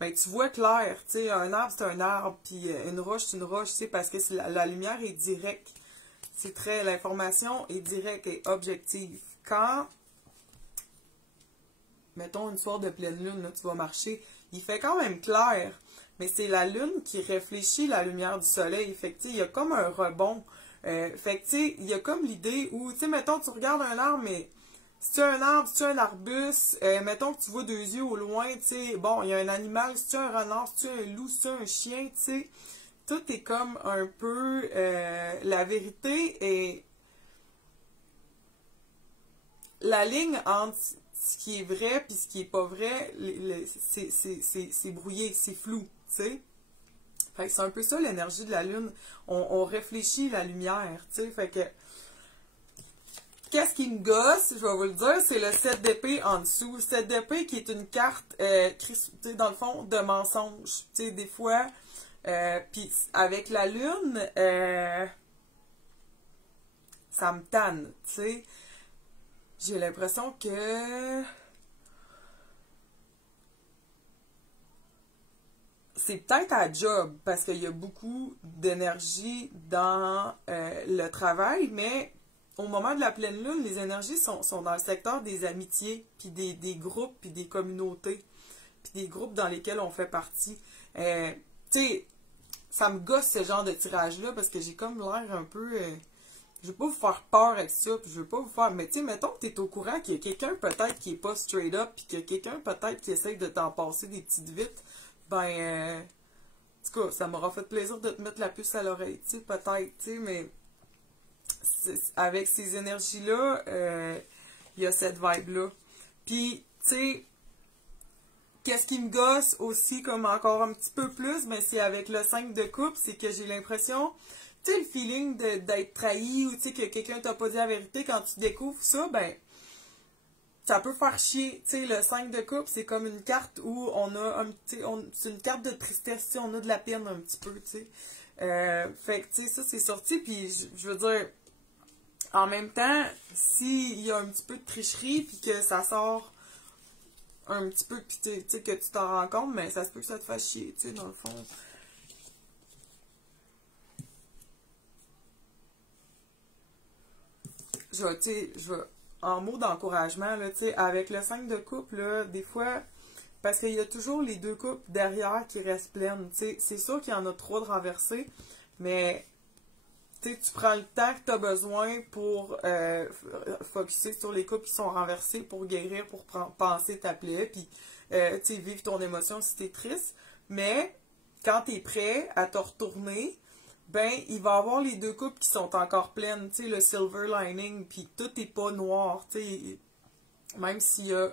ben, tu vois clair. Tu sais, un arbre, c'est un arbre, puis une roche, c'est une roche, tu sais, parce que la lumière est directe. C'est très... L'information est directe et objective. Quand, mettons, une soirée de pleine lune, là, tu vas marcher, il fait quand même clair. Mais c'est la lune qui réfléchit la lumière du soleil. Fait que, tu sais, il y a comme un rebond. Fait que, tu sais, il y a comme l'idée où, tu sais, mettons, tu regardes un arbre, mais si tu as un arbre, si tu as un arbuste, mettons que tu vois 2 yeux au loin, tu sais, bon, il y a un animal, si tu as un renard, si tu as un loup, si tu as un chien, tu sais, tout est comme un peu... la vérité est... La ligne entre ce qui est vrai et ce qui est pas vrai, c'est brouillé, c'est flou, tu sais. Fait que c'est un peu ça l'énergie de la lune. On réfléchit la lumière, tu sais. Fait que, qu'est-ce qui me gosse, je vais vous le dire, c'est le 7 d'épée en dessous. Le 7 d'épée qui est une carte, tu sais, dans le fond, de mensonge. Tu sais, des fois, puis avec la lune, ça me tanne, tu sais. J'ai l'impression que c'est peut-être à job parce qu'il y a beaucoup d'énergie dans le travail, mais au moment de la pleine lune, les énergies sont dans le secteur des amitiés, puis des groupes, puis des communautés, puis des groupes dans lesquels on fait partie. Tu sais, ça me gosse ce genre de tirage-là parce que j'ai comme l'air un peu... je veux pas vous faire peur avec ça, puis je veux pas vous faire... Mais tu sais, mettons que t'es au courant qu'il y a quelqu'un peut-être qui est pas straight up, puis qu'il y a quelqu'un peut-être qui essaye de t'en passer des petites vites, ben... en tout cas, ça m'aura fait plaisir de te mettre la puce à l'oreille, tu sais, peut-être, tu sais, mais... avec ces énergies-là, il y a cette vibe-là. Puis, tu sais... Qu'est-ce qui me gosse aussi, comme encore un petit peu plus, mais c'est avec le 5 de coupe, c'est que j'ai l'impression... Tu sais, le feeling d'être trahi ou tu sais que quelqu'un t'a pas dit la vérité, quand tu découvres ça, ben, ça peut faire chier. Tu sais, le 5 de coupe, c'est comme une carte où on a c'est une carte de tristesse, tu sais, on a de la peine un petit peu, tu sais. Fait que, tu sais, ça, c'est sorti, puis je veux dire, en même temps, s'il y a un petit peu de tricherie, puis que ça sort un petit peu, puis tu sais, que tu t'en rends compte, mais ça se peut que ça te fasse chier, tu sais, dans le fond. Tu sais, en mot d'encouragement, là, tu sais, avec le 5 de coupe, là, des fois, parce qu'il y a toujours les 2 coupes derrière qui restent pleines, tu sais, c'est sûr qu'il y en a 3 de renversés, mais tu sais, tu prends le temps que tu as besoin pour focusser sur les coupes qui sont renversées, pour guérir, pour penser ta plaie, puis tu sais, vivre ton émotion si tu es triste, mais quand tu es prêt à te retourner, ben, il va y avoir les 2 coupes qui sont encore pleines, tu sais, le silver lining, puis tout n'est pas noir, tu sais, même s'il y a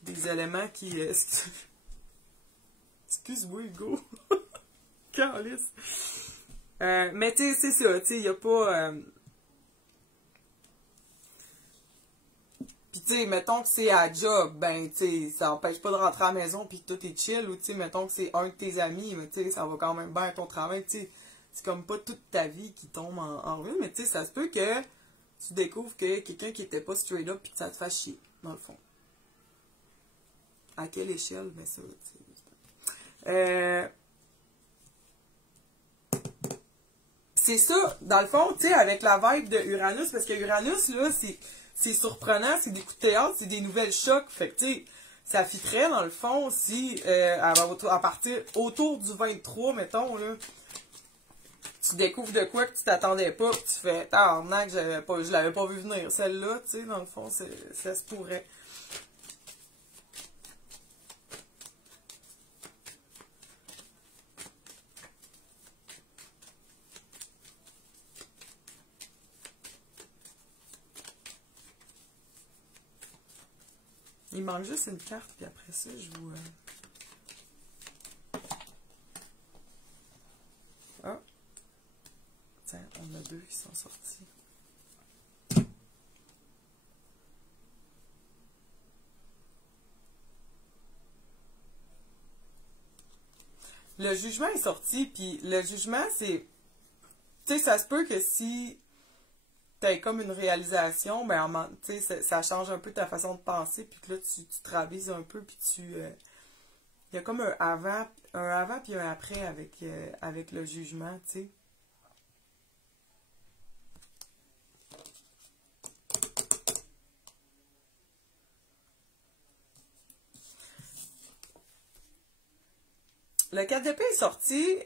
des éléments qui... Excuse-moi, Hugo. Calice. Mais tu sais, c'est ça, tu sais, il n'y a pas... Puis tu sais, mettons que c'est à job, ben tu sais, ça n'empêche pas de rentrer à la maison puis que tout est chill, ou tu sais, mettons que c'est un de tes amis, mais tu sais, ça va quand même bien à ton travail, tu sais. C'est comme pas toute ta vie qui tombe en ruine, mais tu sais, ça se peut que tu découvres que quelqu'un qui était pas straight up puis que ça te fasse chier, dans le fond. À quelle échelle? Ben ça, tu sais. C'est ça, dans le fond, tu sais, avec la vibe de Uranus, parce que Uranus, là, c'est surprenant, c'est des coups de théâtre, c'est des nouvelles chocs, fait que, tu sais, ça fitterait, dans le fond, si, à partir, autour du 23, mettons, là, tu découvres de quoi que tu t'attendais pas, que tu fais, tabarnak, je l'avais pas vu venir, celle-là, tu sais, dans le fond, ça se pourrait. Il manque juste une carte, puis après ça, je vous... Ah! Tiens, on a 2 qui sont sortis. Le jugement est sorti, puis le jugement, c'est... Tu sais, ça se peut que si t'as comme une réalisation, ben, tu sais, ça change un peu ta façon de penser, puis que là, tu te ravises un peu, puis tu... Il y a comme un avant puis un après avec le jugement, tu sais. Le 4 d'épée est sorti.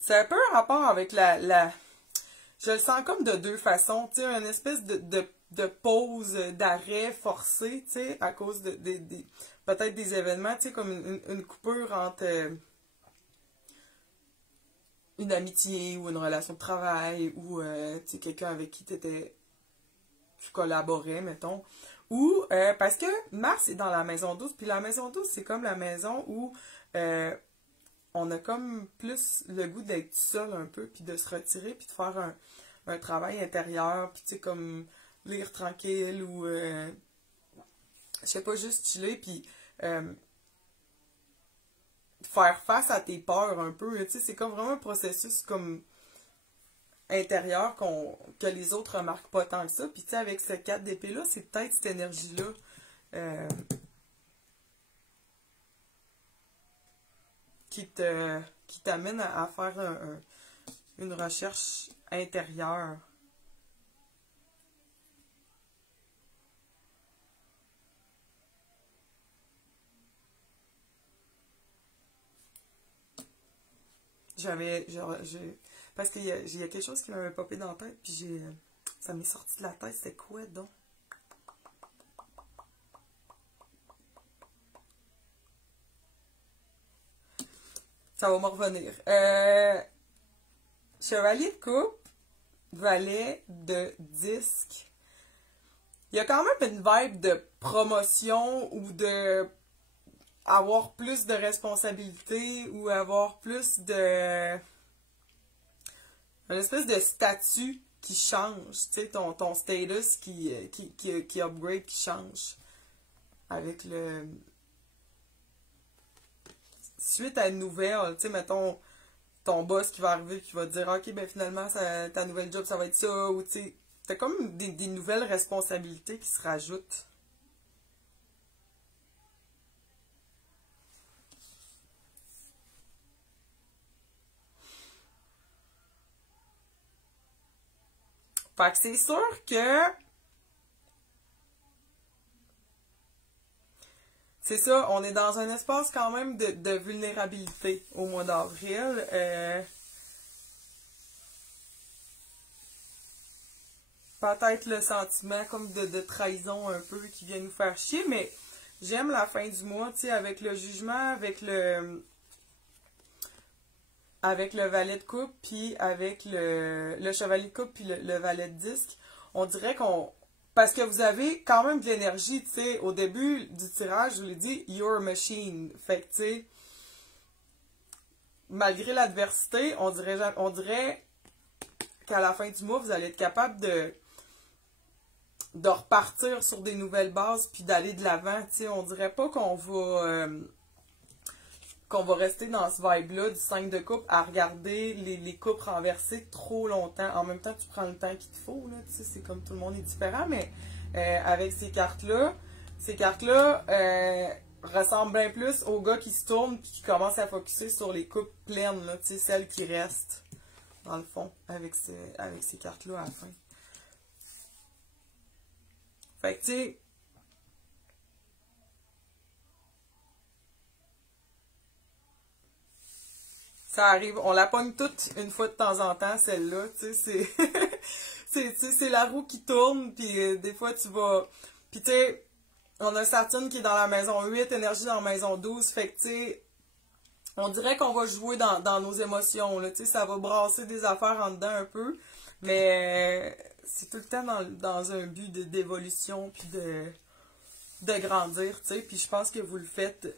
C'est un peu un rapport avec je le sens comme de 2 façons. Tu sais, une espèce de pause, d'arrêt forcé, tu sais, à cause peut-être des événements, tu sais, comme une coupure entre une amitié ou une relation de travail ou, tu sais, quelqu'un avec qui tu collaborais, mettons. Ou, parce que Mars est dans la maison 12, puis la maison 12, c'est comme la maison où on a comme plus le goût d'être seul un peu, puis de se retirer, puis de faire un travail intérieur, puis tu sais, comme lire tranquille, ou, je sais pas, juste chiller, puis faire face à tes peurs un peu, tu sais, c'est comme vraiment un processus comme intérieur que les autres remarquent pas tant que ça. Puis tu sais, avec ce 4 d'épée-là, c'est peut-être cette énergie-là qui t'amène à faire une recherche intérieure. Parce qu'il y a quelque chose qui m'avait popé dans la tête, puis ça m'est sorti de la tête. C'était quoi donc? Ça va me revenir. Chevalier de coupe, valet de disque. Il y a quand même une vibe de promotion ou de avoir plus de responsabilités ou avoir plus de... une espèce de statut qui change, tu sais, ton status qui upgrade, qui change. Avec le... Suite à une nouvelle, tu sais, mettons, ton boss qui va arriver qui va te dire, ok, ben finalement, ta nouvelle job, ça va être ça, ou tu sais, t'as comme des nouvelles responsabilités qui se rajoutent. Fait que c'est sûr que c'est ça, on est dans un espace quand même de vulnérabilité au mois d'avril. Peut-être le sentiment comme de trahison un peu qui vient nous faire chier, mais j'aime la fin du mois, tu sais, avec le jugement, avec le valet de coupe, puis avec le chevalier de coupe, puis le valet de disque. On dirait qu'on... Parce que vous avez quand même de l'énergie, tu sais. Au début du tirage, je vous l'ai dit, you're a machine. Fait que, tu sais, malgré l'adversité, on dirait qu'à la fin du mois, vous allez être capable de repartir sur des nouvelles bases, puis d'aller de l'avant, tu sais. On dirait pas qu'on va rester dans ce vibe-là du 5 de coupe à regarder les coupes renversées trop longtemps. En même temps, tu prends le temps qu'il te faut, là, tu sais, c'est comme tout le monde est différent, mais avec ces cartes-là ressemblent bien plus aux gars qui se tournent et qui commencent à focusser sur les coupes pleines, là, tu sais, celles qui restent, dans le fond, avec ces cartes-là à la fin. Fait que, tu sais, ça arrive, on la pogne toute une fois de temps en temps, celle-là, tu sais, c'est la roue qui tourne, puis des fois tu vas... Puis tu sais, on a Saturne qui est dans la maison 8, énergie dans la maison 12, fait que tu sais, on dirait qu'on va jouer dans nos émotions, là, tu sais, ça va brasser des affaires en dedans un peu, mais c'est tout le temps dans un but d'évolution, puis de grandir, tu sais, puis je pense que vous le faites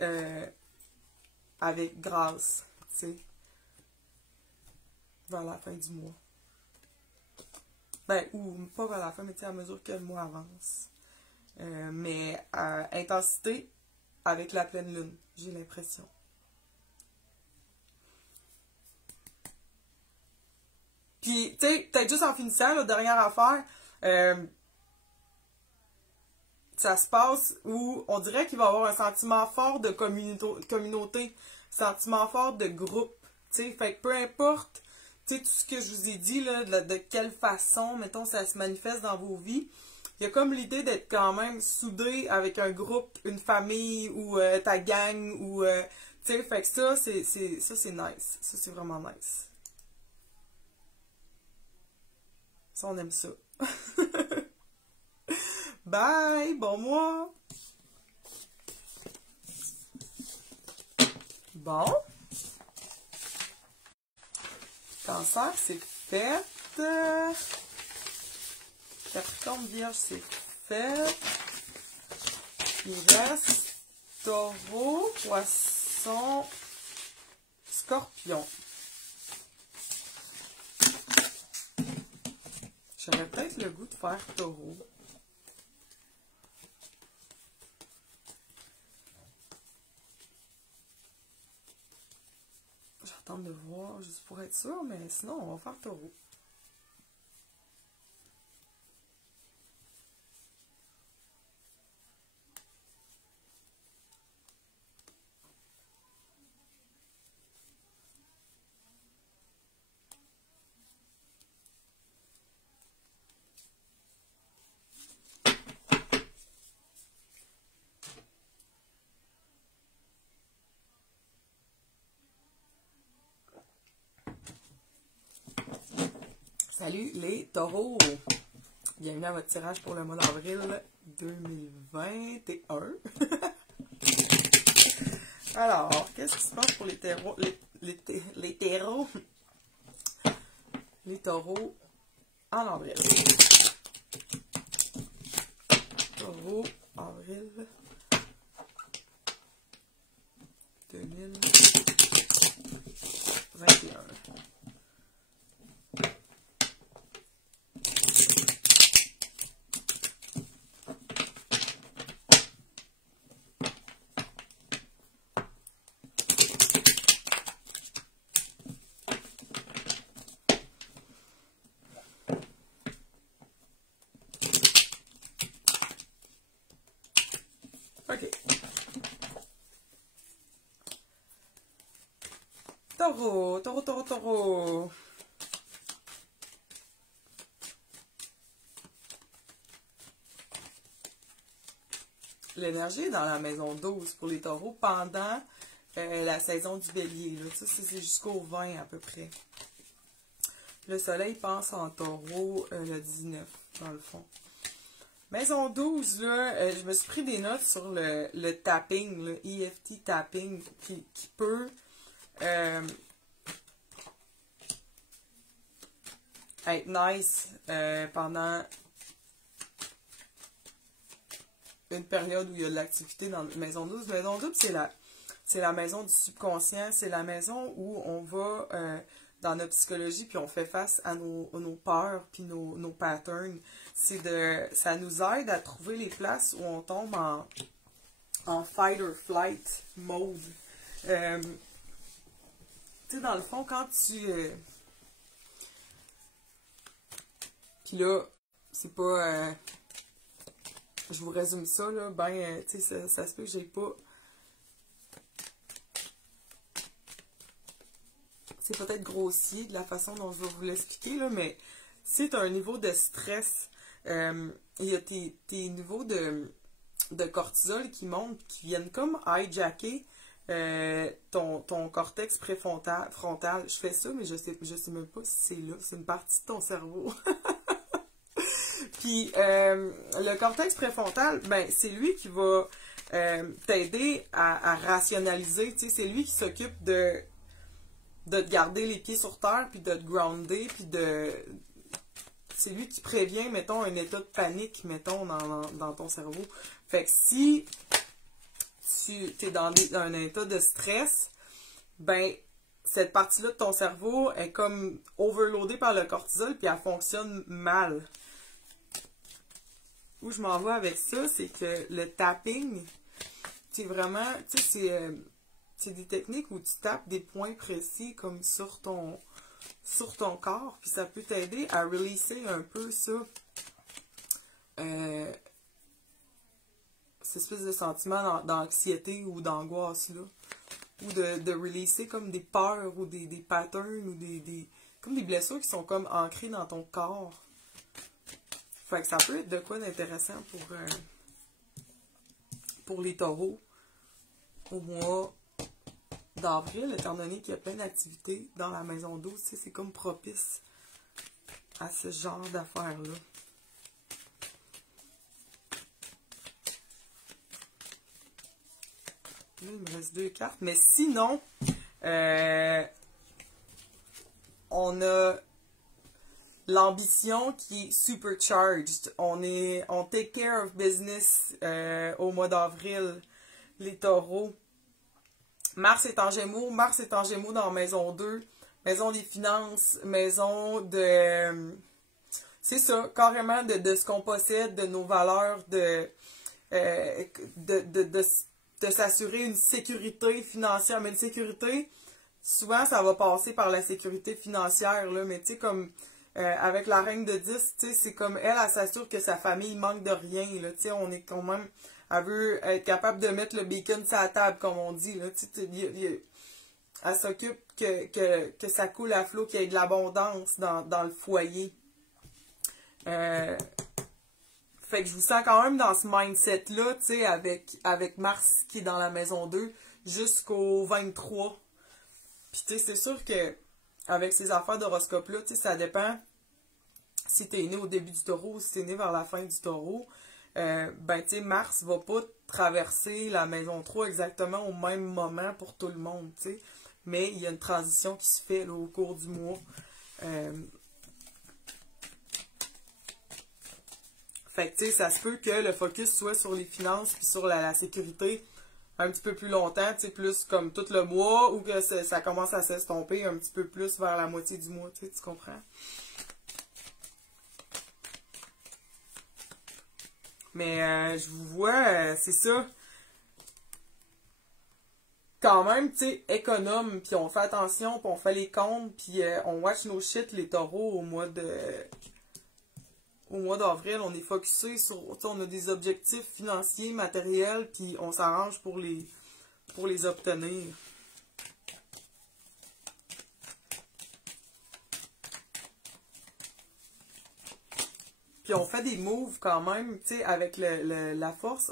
avec grâce, tu sais. Vers la fin du mois. Ben, ou pas vers la fin, mais tu sais, à mesure que le mois avance. Mais intensité avec la pleine lune, j'ai l'impression. Puis, tu sais, peut-être juste en finissant, la dernière affaire, ça se passe où on dirait qu'il va y avoir un sentiment fort de communauté, sentiment fort de groupe. Tu sais, fait que peu importe tout ce que je vous ai dit, là, de quelle façon, mettons, ça se manifeste dans vos vies, il y a comme l'idée d'être quand même soudé avec un groupe, une famille, ou ta gang, ou, tu sais, fait que ça, c'est nice. Ça, c'est vraiment nice. Ça, on aime ça. Bye! Bon mois! Bon. Cancer, c'est fait. Capricorne, Vierge, c'est fait. Il reste Taureau, Poisson, Scorpion. J'aurais peut-être le goût de faire Taureau. J'attends de voir juste pour être sûr, mais sinon, on va faire Taureau. Salut les taureaux! Bienvenue à votre tirage pour le mois d'avril 2021. Alors, qu'est-ce qui se passe pour les taureaux? Les taureaux? Les taureaux en avril. Taureau, avril 2021. taureau, taureau, taureau, taureau. L'énergie est dans la maison 12 pour les taureaux pendant la saison du bélier. Là. Ça, c'est jusqu'au 20 à peu près. Le soleil passe en taureau le 19, dans le fond. Maison 12, là, je me suis pris des notes sur le tapping, le EFT tapping, qui peut être nice pendant une période où il y a de l'activité dans la maison 12. Maison 12, c'est la maison du subconscient, c'est la maison où on va dans notre psychologie, puis on fait face à nos peurs, puis nos patterns. Ça nous aide à trouver les places où on tombe en fight or flight mode. Tu sais, dans le fond, quand tu... Puis là, c'est pas... je vous résume ça, là, ben, tu sais, ça se peut que j'ai pas... C'est peut-être grossier de la façon dont je vais vous l'expliquer, là, mais si tu as un niveau de stress, il y a tes niveaux de cortisol qui montent, qui viennent comme hijacker ton cortex préfrontal. Je fais ça, mais je sais même pas si c'est là. C'est une partie de ton cerveau. Puis, le cortex préfrontal, ben, c'est lui qui va t'aider à rationaliser. Tu sais, c'est lui qui s'occupe de te garder les pieds sur terre, puis de te grounder, puis c'est lui qui prévient, mettons, un état de panique, mettons, dans ton cerveau. Fait que si tu es dans un état de stress, ben, cette partie-là de ton cerveau est comme overloadée par le cortisol, puis elle fonctionne mal. Où je m'en vais avec ça, c'est que le tapping, c'est vraiment, tu sais, c'est des techniques où tu tapes des points précis comme sur ton corps, puis ça peut t'aider à releaser un peu ça, cette espèce de sentiment d'anxiété ou d'angoisse, là, ou de releaser comme des peurs ou des patterns ou comme des blessures qui sont comme ancrées dans ton corps. Fait que ça peut être de quoi d'intéressant pour les taureaux au mois d'avril, étant donné qu'il y a plein d'activités dans la maison 12, c'est comme propice à ce genre d'affaires-là. Là, il me reste 2 cartes. Mais sinon, on a l'ambition qui est supercharged. On take care of business au mois d'avril, les taureaux. Mars est en Gémeaux dans maison 2, maison des finances, maison de... c'est ça, carrément de ce qu'on possède, de nos valeurs, de s'assurer une sécurité financière. Mais une sécurité, souvent, ça va passer par la sécurité financière, là, mais tu sais, comme avec la reine de 10, tu sais, c'est comme elle s'assure que sa famille manque de rien, là, tu sais, on est quand même... Elle veut être capable de mettre le bacon sur la table, comme on dit. Là. Elle s'occupe que ça coule à flot, qu'il y ait de l'abondance dans le foyer. Fait que je vous sens quand même dans ce mindset-là, tu sais, avec Mars qui est dans la maison 2 jusqu'au 23. Puis tu sais, c'est sûr que avec ces affaires d'horoscope-là, tu sais, ça dépend si tu es né au début du taureau ou si tu es né vers la fin du taureau. Ben, tu sais, Mars va pas traverser la maison 3 exactement au même moment pour tout le monde, tu sais. Mais il y a une transition qui se fait là, au cours du mois. Fait que, tu sais, ça se peut que le focus soit sur les finances puis sur la sécurité un petit peu plus longtemps, tu sais, plus comme tout le mois, ou que ça commence à s'estomper un petit peu plus vers la moitié du mois, tu sais, tu comprends? Mais je vous vois, c'est ça. Quand même, tu sais, économe, puis on fait attention, puis on fait les comptes, puis on watch nos shit, les taureaux, au mois d'avril. On est focusé sur, tu sais, on a des objectifs financiers, matériels, puis on s'arrange pour les obtenir. puis on fait des moves quand même, tu sais, avec la force,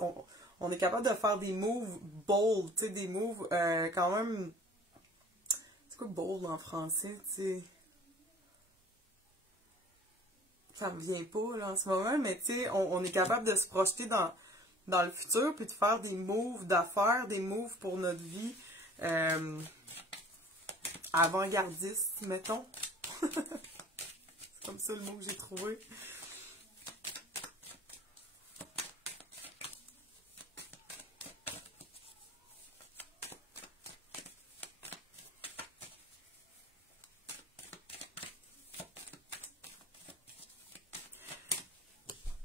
on est capable de faire des moves bold, tu sais, des moves quand même... C'est quoi bold en français, tu sais? Ça me vient pas, là, en ce moment, mais tu sais, on est capable de se projeter dans le futur, puis de faire des moves d'affaires, des moves pour notre vie avant-gardiste, mettons. C'est comme ça le mot que j'ai trouvé.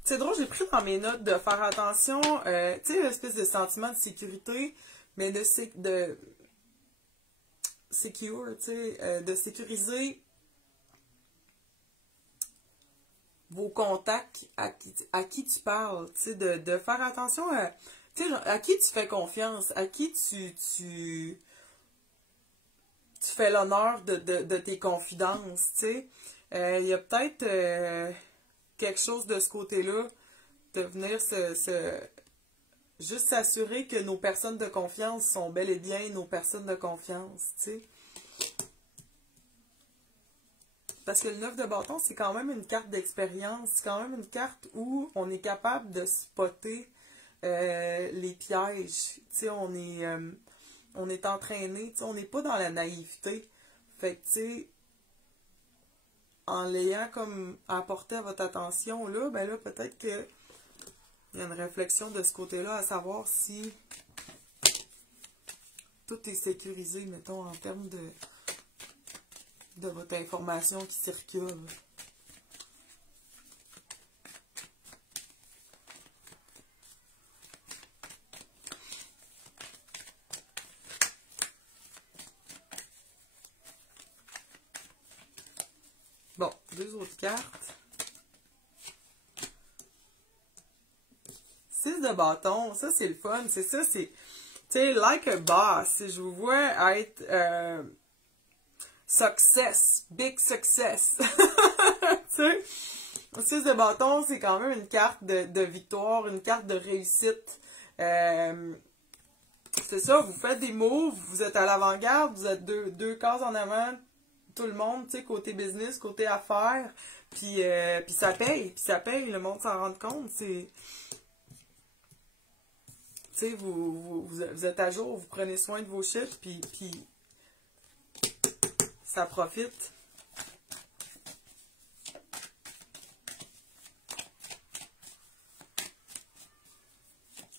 C'est drôle, j'ai pris dans mes notes de faire attention, tu sais, l'espèce de sentiment de sécurité, mais de secure, tu sais, de sécuriser vos contacts, à qui tu parles, tu sais, de faire attention à, tu sais, à qui tu fais confiance, à qui tu fais l'honneur de tes confidences, tu sais. Il y a peut-être quelque chose de ce côté-là, de venir juste s'assurer que nos personnes de confiance sont bel et bien nos personnes de confiance, tu sais. Parce que le 9 de bâton, c'est quand même une carte d'expérience. C'est quand même une carte où on est capable de spotter les pièges. Tu sais, on est entraîné. Tu sais, on n'est pas dans la naïveté. Fait que, tu sais, en l'ayant comme apporté à votre attention, là, ben là, peut-être que il y a une réflexion de ce côté-là, à savoir si tout est sécurisé, mettons, en termes de votre information qui circule. Bon, deux autres cartes. 6 de bâton, ça c'est le fun, c'est ça, c'est, tu sais, like a boss, je vous vois être success, big success, tu sais, 6 de bâton, c'est quand même une carte de victoire, une carte de réussite, c'est ça, vous faites des moves, vous êtes à l'avant-garde, vous êtes deux cases en avant, tout le monde, tu sais, côté business, côté affaires, puis ça paye, le monde s'en rend compte, c'est... Tu sais, vous êtes à jour, vous prenez soin de vos chiffres, puis ça profite.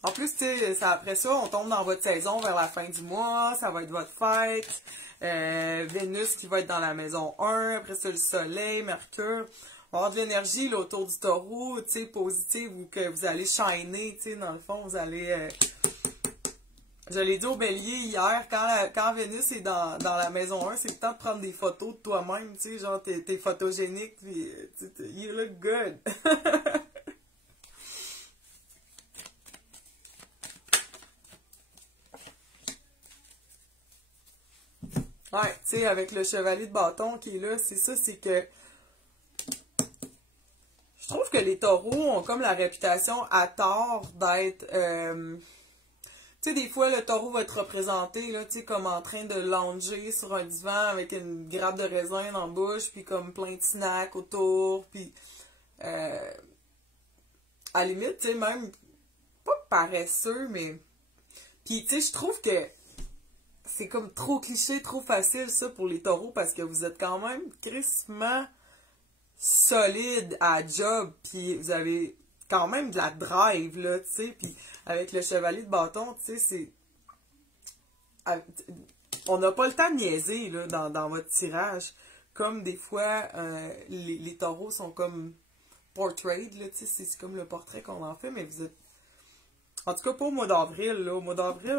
En plus, tu sais, après ça, on tombe dans votre saison vers la fin du mois, ça va être votre fête, Vénus qui va être dans la maison 1, après ça, le soleil, Mercure. On va avoir de l'énergie là, autour du taureau, tu sais, positive, ou que vous allez shiner, tu sais, dans le fond, vous allez... je l'ai dit au bélier hier, quand Vénus est dans la maison 1, c'est le temps de prendre des photos de toi-même, tu sais, genre, t'es photogénique, puis you look good. Ouais, tu sais, avec le chevalier de bâton qui est là, c'est ça, c'est que je trouve que les taureaux ont comme la réputation à tort d'être... tu sais, des fois, le taureau va être représenté, là, tu sais, comme en train de longer sur un divan avec une grappe de raisin dans la bouche, puis comme plein de snacks autour, puis... à la limite, tu sais, même... pas paresseux, mais... Puis, tu sais, je trouve que c'est comme trop cliché, trop facile, ça, pour les taureaux, parce que vous êtes quand même crissement solide à job, puis vous avez quand même de la drive, là, tu sais, puis avec le chevalier de bâton, tu sais, c'est... On n'a pas le temps de niaiser, là, dans votre tirage, comme des fois, les taureaux sont comme portrayed, là, tu sais, c'est comme le portrait qu'on en fait, mais vous êtes... En tout cas, pas au mois d'avril, là, au mois d'avril,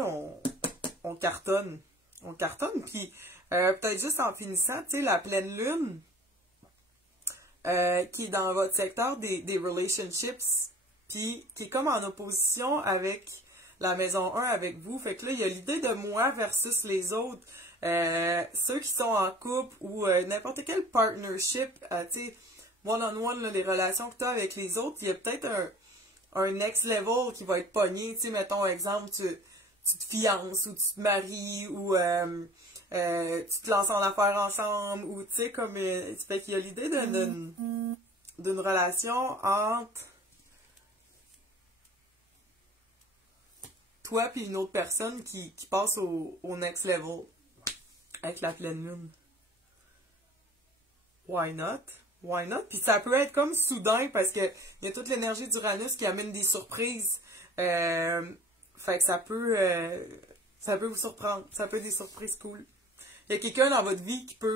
on cartonne. On cartonne, puis peut-être juste en finissant, tu sais, la pleine lune, qui est dans votre secteur des relationships, puis qui est comme en opposition avec la maison 1 avec vous. Fait que là, il y a l'idée de moi versus les autres. Ceux qui sont en couple ou n'importe quel partnership, tu sais, one-on-one, là, les relations que tu as avec les autres, il y a peut-être un next level qui va être pogné. Tu sais, mettons, exemple, tu te fiances ou tu te maries ou tu te lances en affaires ensemble ou tu sais, comme. Fait qu'il y a l'idée d'une relation entre toi et une autre personne qui passe au next level avec la pleine lune. Why not? Why not? Puis ça peut être comme soudain parce que il y a toute l'énergie d'Uranus qui amène des surprises. Fait que ça peut vous surprendre. Ça peut être des surprises cool. Il y a quelqu'un dans votre vie qui peut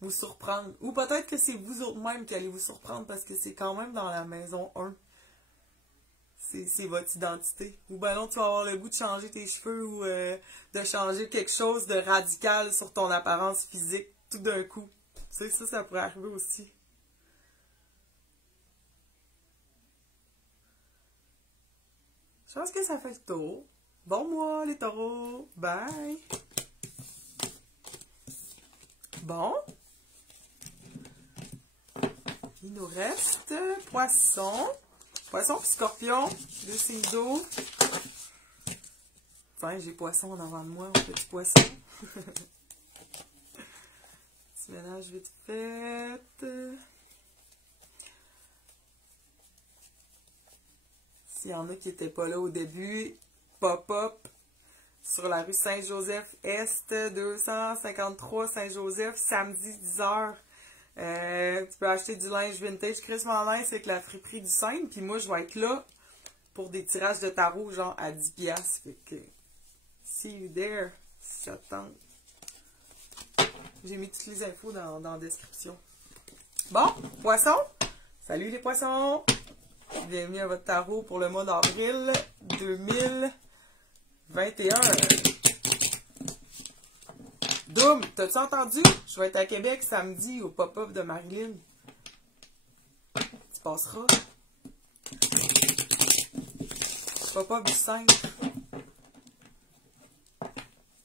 vous surprendre. Ou peut-être que c'est vous autres même qui allez vous surprendre parce que c'est quand même dans la maison 1. C'est votre identité. Ou ben non, tu vas avoir le goût de changer tes cheveux ou de changer quelque chose de radical sur ton apparence physique tout d'un coup. Tu sais, ça pourrait arriver aussi. Je pense que ça fait le tour. Bon mois, les taureaux. Bye! Bon. Il nous reste poisson. Poisson puis scorpion. 2 signes d'eau. Enfin, j'ai poisson en avant de moi, mon petit poisson. Petit ménage vite fait. S'il y en a qui n'étaient pas là au début, pop-up sur la rue Saint-Joseph-Est, 253 Saint-Joseph, samedi 10h. Tu peux acheter du linge vintage crissement nice avec la friperie du Seine. Puis moi, je vais être là pour des tirages de tarot, genre à 10$. Fait que, see you there, si ça te tente. J'ai mis toutes les infos dans la description. Bon, poissons. Salut les poissons. Bienvenue à votre tarot pour le mois d'avril 2021. Doom, t'as-tu entendu? Je vais être à Québec samedi au pop-up de Marilyn. Tu passeras. Pop-up du 5.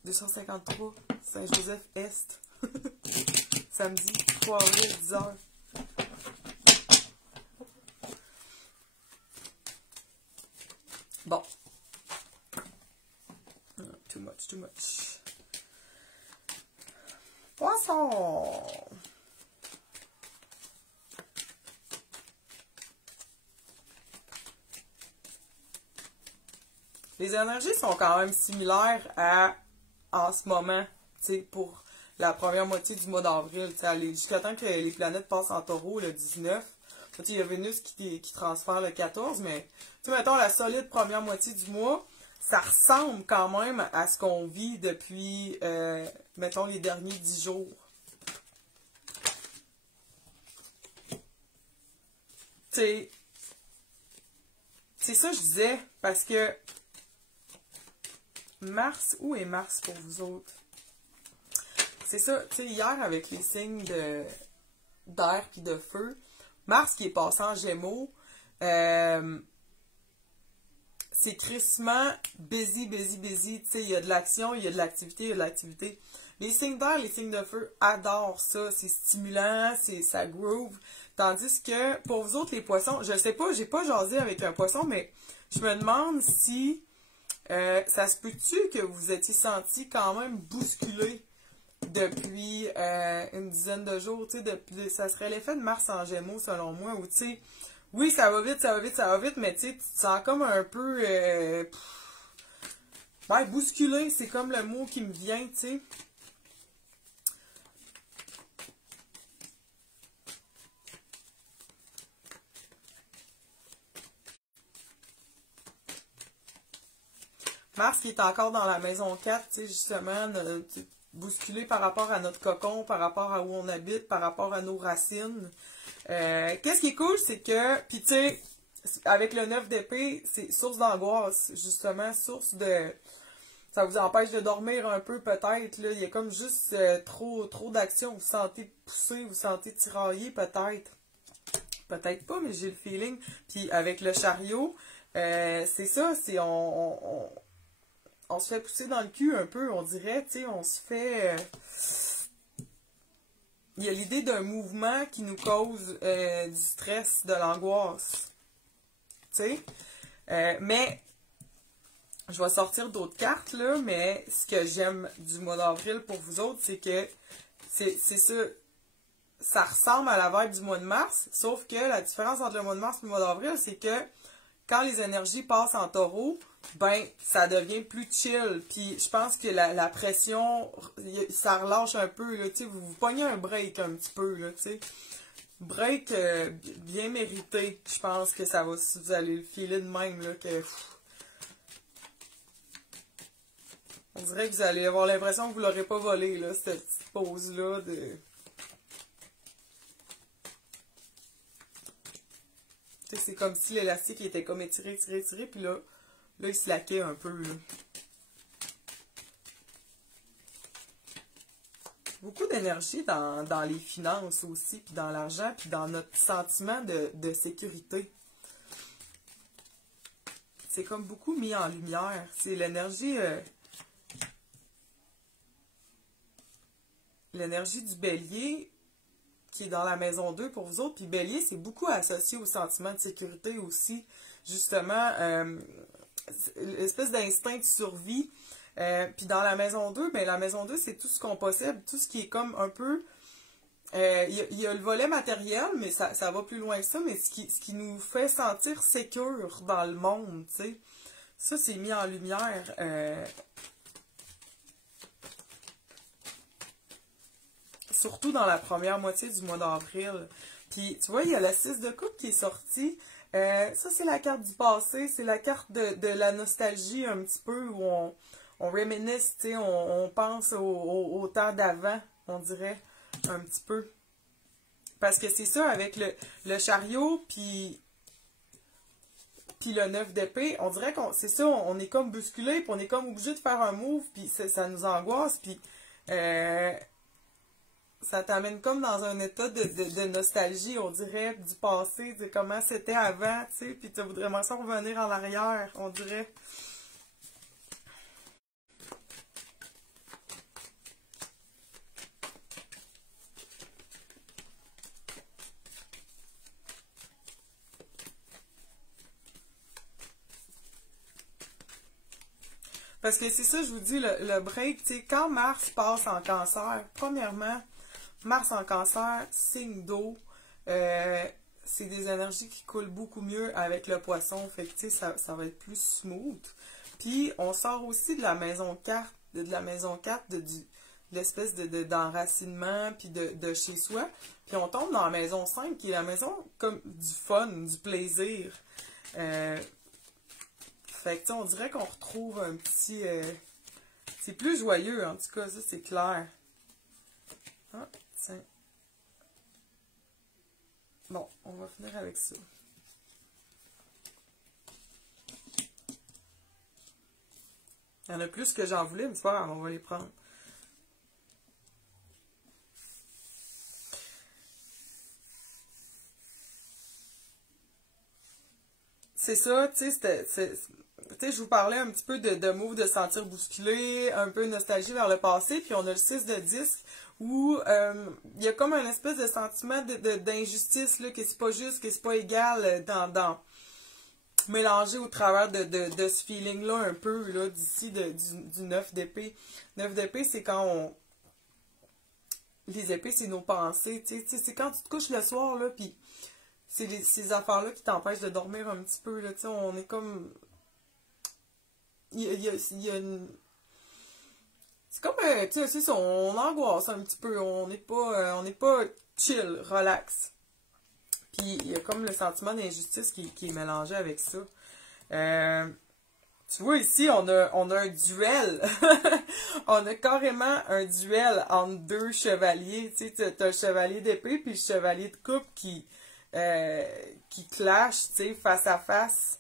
253 Saint-Joseph-Est. Samedi 3 avril, 10h. Bon. Too much, too much. Poisson! Les énergies sont quand même similaires à en ce moment, tu sais, pour la première moitié du mois d'avril, tu sais, jusqu'à temps que les planètes passent en taureau le 19. Tu sais, il y a Vénus qui transfère le 14, mais, tu sais, mettons, la solide première moitié du mois, ça ressemble quand même à ce qu'on vit depuis, mettons, les derniers 10 jours. Tu sais, c'est ça que je disais, parce que Mars, où est Mars pour vous autres? C'est ça, tu sais, hier avec les signes d'air puis de feu, Mars qui est passé en Gémeaux, c'est crissement busy, busy, busy. Tu sais, il y a de l'action, il y a de l'activité, il y a de l'activité. Les signes d'air, les signes de feu adorent ça. C'est stimulant, ça groove. Tandis que pour vous autres, les poissons, je sais pas, j'ai pas jasé avec un poisson, mais je me demande si ça se peut-tu que vous étiez senti quand même bousculé depuis une dizaine de jours, tu sais, ça serait l'effet de Mars en Gémeaux selon moi, où tu sais, oui, ça va vite, ça va vite, ça va vite, mais tu sais, tu te sens comme un peu ben, bousculé, c'est comme le mot qui me vient, tu sais. Mars qui est encore dans la maison 4, tu sais, justement, bousculé par rapport à notre cocon, par rapport à où on habite, par rapport à nos racines. Qu'est-ce qui est cool, c'est que, puis tu sais, avec le 9 d'épée, c'est source d'angoisse, justement, source de... Ça vous empêche de dormir un peu, peut-être, là. Il y a comme juste trop d'action. Vous sentez pousser, vous sentez tirailler, peut-être. Peut-être pas, mais j'ai le feeling. Puis avec le chariot, c'est ça, c'est on se fait pousser dans le cul un peu, on dirait, tu sais, on se fait... il y a l'idée d'un mouvement qui nous cause du stress, de l'angoisse. Tu sais? Mais, je vais sortir d'autres cartes, là, mais ce que j'aime du mois d'avril pour vous autres, c'est que c'est ça, ça ressemble à la vibe du mois de mars, sauf que la différence entre le mois de mars et le mois d'avril, c'est que quand les énergies passent en taureau, ben, ça devient plus chill. Puis je pense que la pression, ça relâche un peu, là, tu sais, vous pognez un break un petit peu, là, tu sais. Break bien mérité. Je pense que ça va, vous allez le filer de même, là, que... On dirait que vous allez avoir l'impression que vous l'aurez pas volé, là, cette petite pause-là de... C'est comme si l'élastique était comme étiré, puis là, il se laquait un peu, là. Beaucoup d'énergie dans les finances aussi, puis dans l'argent, puis dans notre sentiment de sécurité. C'est comme beaucoup mis en lumière. C'est l'énergie... l'énergie du bélier qui est dans la maison 2 pour vous autres. Puis bélier, c'est beaucoup associé au sentiment de sécurité aussi. Justement, l'espèce d'instinct de survie. Puis dans la maison 2, ben, la maison 2, c'est tout ce qu'on possède, tout ce qui est comme un peu... Il y a le volet matériel, mais ça va plus loin que ça, mais ce qui nous fait sentir sécure dans le monde, tu sais. Ça, c'est mis en lumière. Surtout dans la première moitié du mois d'avril. Puis, tu vois, il y a la 6 de coupe qui est sortie. Ça, c'est la carte du passé. C'est la carte de la nostalgie un petit peu où on réminisce, tu sais, on pense au temps d'avant, on dirait, un petit peu. Parce que c'est ça, avec le chariot, puis le 9 d'épée, on dirait qu'on, c'est ça, on est comme bousculé, puis on est comme obligé de faire un move, puis ça nous angoisse, puis... ça t'amène comme dans un état de nostalgie, on dirait, du passé, de comment c'était avant, tu sais, puis tu voudrais vraiment ça revenir en arrière, on dirait. Parce que c'est ça, je vous dis, le break, tu sais, quand Mars passe en cancer, premièrement, Mars en cancer, signe d'eau, c'est des énergies qui coulent beaucoup mieux avec le poisson, fait que tu sais, ça va être plus smooth. Puis, on sort aussi de la maison 4, de l'espèce d'enracinement, puis de chez soi. Puis on tombe dans la maison 5, qui est la maison comme du fun, du plaisir. Fait que, tu sais, on dirait qu'on retrouve un petit... c'est plus joyeux, en tout cas, ça, c'est clair. Ah, tiens. Bon, on va finir avec ça. Il y en a plus que j'en voulais, mais c'est pas grave, on va les prendre. C'est ça, tu sais, je vous parlais un petit peu de move de se sentir bousculé, un peu nostalgie vers le passé, puis on a le 6 de disque où il y a comme un espèce de sentiment d'injustice, là, que c'est pas juste, que c'est pas égal mélangé au travers de ce feeling-là un peu, là, d'ici du 9 d'épée. 9 d'épée, c'est quand on... Les épées, c'est nos pensées, tu sais, c'est quand tu te couches le soir, là, puis c'est ces affaires-là qui t'empêchent de dormir un petit peu, là, tu sais, on est comme... Il y a une... C'est comme, tu sais, c'est ça, on angoisse un petit peu, on n'est pas chill, relax. Puis il y a comme le sentiment d'injustice qui est mélangé avec ça. Tu vois ici, on a un duel. On a carrément un duel entre deux chevaliers. Tu sais, t'as le chevalier d'épée puis le chevalier de coupe qui clash, tu sais, face à face.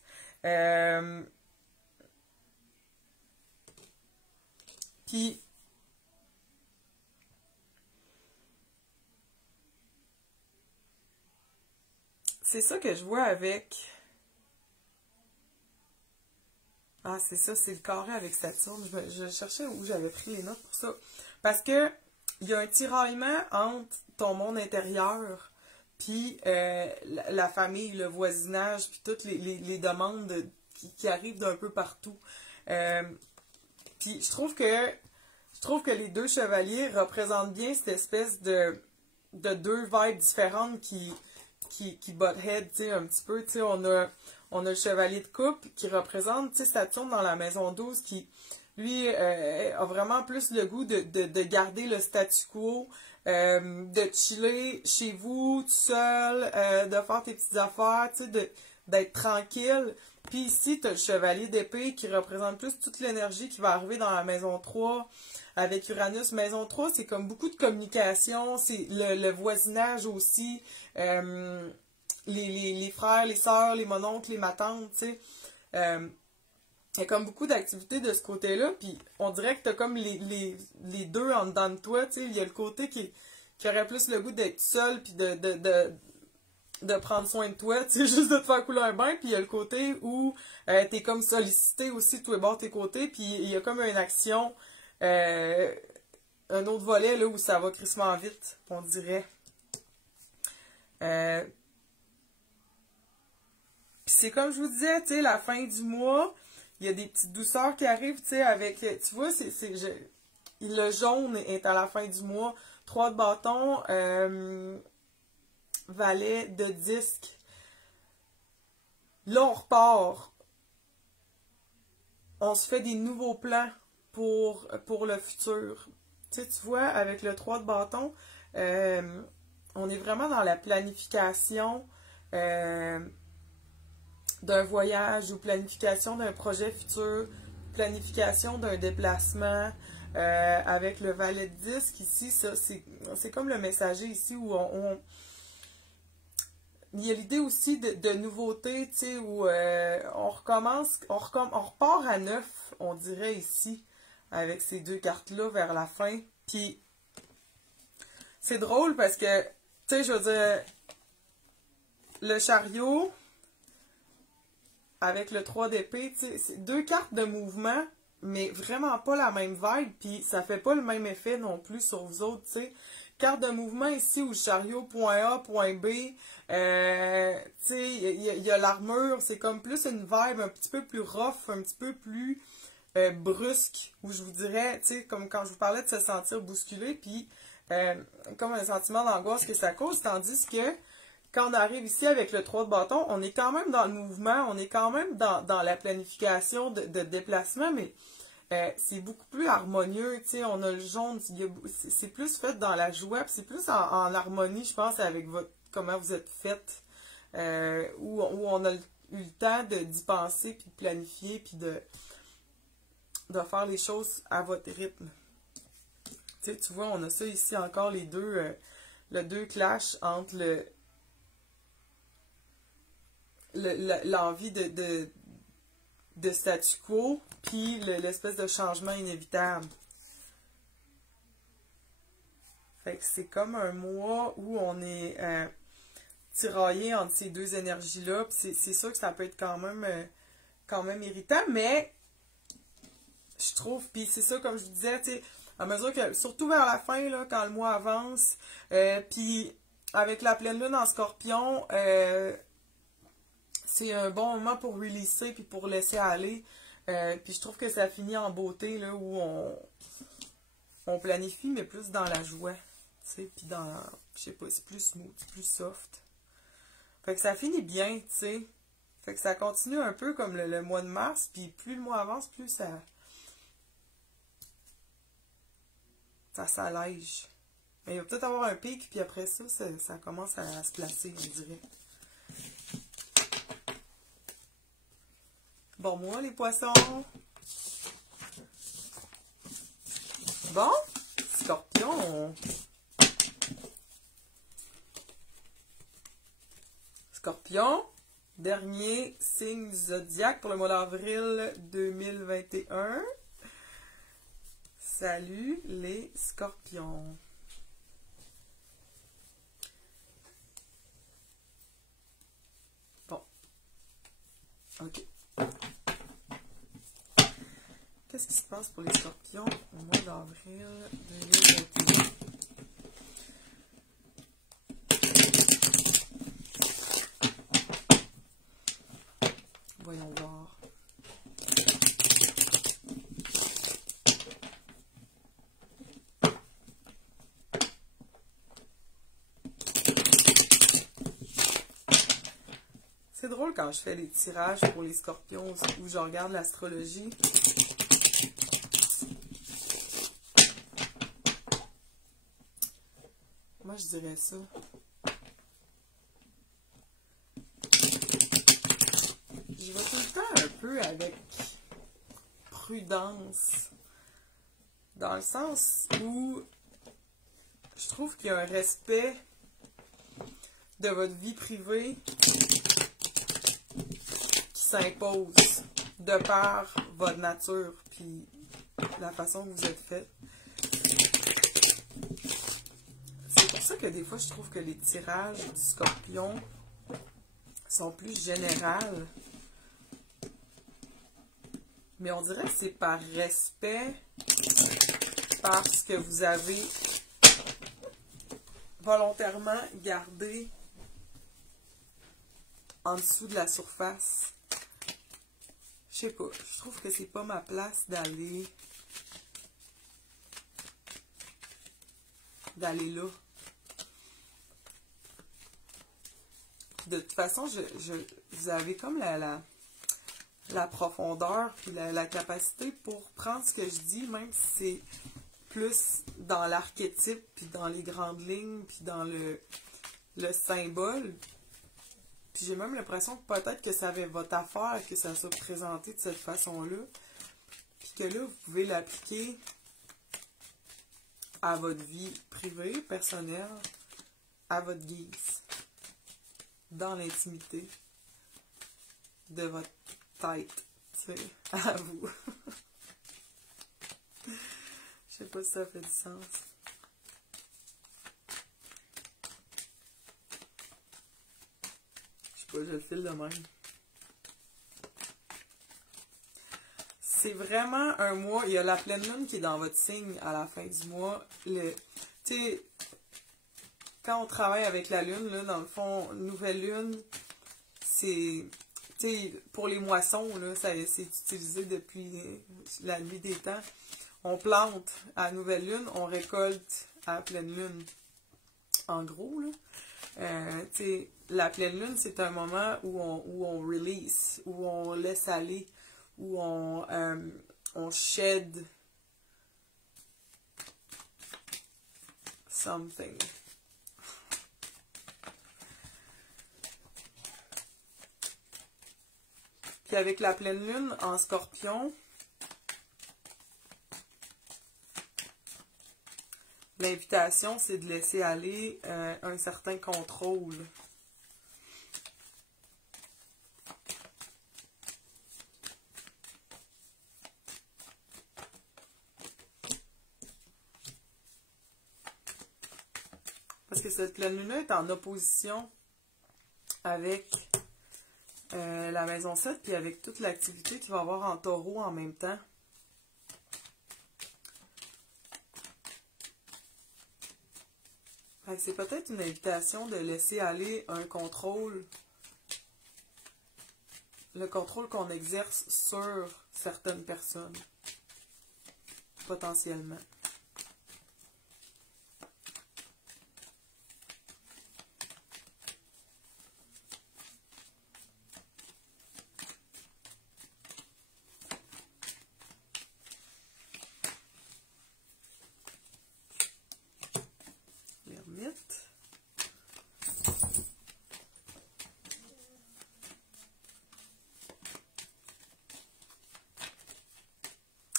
Puis c'est ça que je vois avec... Ah, c'est ça, c'est le carré avec Saturne. Je cherchais où j'avais pris les notes pour ça. Parce que il y a un tiraillement entre ton monde intérieur puis la famille, le voisinage, puis toutes les demandes qui arrivent d'un peu partout. Puis je trouve que les deux chevaliers représentent bien cette espèce de deux vibes différentes qui butt head, tu sais, un petit peu. Tu sais, on a le chevalier de coupe qui représente, tu sais, Saturne dans la maison 12 qui, lui, a vraiment plus le goût de garder le statu quo, de chiller chez vous, tout seul, de faire tes petites affaires, tu sais, d'être tranquille. Puis ici, tu as le chevalier d'épée qui représente plus toute l'énergie qui va arriver dans la maison 3 avec Uranus. Maison 3, c'est comme beaucoup de communication, c'est le voisinage aussi, les frères, les sœurs, les mononcles, les matantes, tu sais. Il y a comme beaucoup d'activités de ce côté-là, puis on dirait que tu as comme les deux en dedans de toi, tu sais. Il y a le côté qui aurait plus le goût d'être seul, puis de prendre soin de toi, tu sais, juste de te faire couler un bain, puis il y a le côté où t'es comme sollicité aussi, tous les bords, tes côtés, puis il y a comme une action, un autre volet, là, où ça va crissement vite, on dirait. Puis c'est comme je vous disais, tu sais, la fin du mois, il y a des petites douceurs qui arrivent, tu sais, avec, tu vois, le jaune est à la fin du mois, 3 de bâton, valet de disque. Là, on repart. On se fait des nouveaux plans pour le futur. Tu sais, tu vois, avec le 3 de bâton, on est vraiment dans la planification d'un voyage ou planification d'un projet futur, planification d'un déplacement. Avec le valet de disque ici, ça, c'est comme le messager ici où il y a l'idée aussi de nouveauté, tu sais, où on repart à neuf, on dirait ici, avec ces deux cartes-là vers la fin. Puis, c'est drôle parce que, tu sais, je veux dire, le chariot, avec le 3 d'épée, tu sais, c'est deux cartes de mouvement, mais vraiment pas la même vibe, puis ça fait pas le même effet non plus sur vous autres, tu sais. Carte de mouvement ici où le chariot, point A, point B, tu sais, il y a l'armure, c'est comme plus une vibe un petit peu plus rough, un petit peu plus brusque, où je vous dirais, tu sais, comme quand je vous parlais de se sentir bousculé, puis comme un sentiment d'angoisse que ça cause, tandis que quand on arrive ici avec le 3 de bâton, on est quand même dans le mouvement, on est quand même dans la planification de déplacement, mais c'est beaucoup plus harmonieux, tu sais, on a le jaune, c'est plus fait dans la joie, puis c'est plus en harmonie, je pense, avec comment vous êtes faite, où on a eu le temps d'y penser, puis de planifier, puis de faire les choses à votre rythme. Tu sais, tu vois, on a ça ici encore, les deux, le deux clash entre l'envie de statu quo, puis l'espèce de changement inévitable. Fait que c'est comme un mois où on est tiraillé entre ces deux énergies-là, puis c'est sûr que ça peut être quand même irritant, mais je trouve, puis c'est ça, comme je vous disais, tu sais, à mesure que, surtout vers la fin, là, quand le mois avance, puis avec la pleine lune en Scorpion, c'est un bon moment pour releaser puis pour laisser aller. Puis je trouve que ça finit en beauté, là, où on planifie, mais plus dans la joie. Tu sais, puis je sais pas, c'est plus smooth, plus soft. Fait que ça finit bien, tu sais. Fait que ça continue un peu comme le mois de mars, puis plus le mois avance, plus ça s'allège. Mais il va peut-être avoir un pic, puis après ça, ça commence à se placer, on dirait. Bon, moi, les poissons. Bon, Scorpion. Scorpion, dernier signe zodiaque pour le mois d'avril 2021. Salut les Scorpions. Bon. OK. Qu'est-ce qui se passe pour les Scorpions au mois d'avril 2021? drôle quand je fais les tirages pour les scorpions où je regarde l'astrologie. Moi, je dirais ça. Je vais tout le temps un peu avec prudence. Dans le sens où je trouve qu'il y a un respect de votre vie privée qui s'impose de par votre nature puis la façon que vous êtes fait. C'est pour ça que des fois je trouve que les tirages du scorpion sont plus générales. Mais on dirait que c'est par respect, parce que vous avez volontairement gardé en dessous de la surface. Je sais pas, je trouve que c'est pas ma place d'aller là. De toute façon, vous avez comme la profondeur puis la capacité pour prendre ce que je dis, même si c'est plus dans l'archétype, puis dans les grandes lignes, puis dans le symbole. Puis j'ai même l'impression que peut-être que ça avait votre affaire, que ça soit présenté de cette façon-là. Puis que là, vous pouvez l'appliquer à votre vie privée, personnelle, à votre guise, dans l'intimité de votre tête, tu sais, à vous. Je sais pas si ça fait du sens. Je sais pas, je le file de même. C'est vraiment un mois. Il y a la pleine lune qui est dans votre signe à la fin du mois. Tu sais, quand on travaille avec la lune, là, dans le fond, nouvelle lune, c'est... Tu sais, pour les moissons, là, c'est utilisé depuis la nuit des temps. On plante à nouvelle lune, on récolte à pleine lune. En gros, là, la pleine lune, c'est un moment où on release, où on laisse aller, où on shed something. Puis avec la pleine lune en Scorpion, l'invitation, c'est de laisser aller un certain contrôle. Parce que cette pleine lune est en opposition avec la maison 7, puis avec toute l'activité qu'il va y avoir en taureau en même temps. C'est peut-être une invitation de laisser aller un contrôle, le contrôle qu'on exerce sur certaines personnes, potentiellement.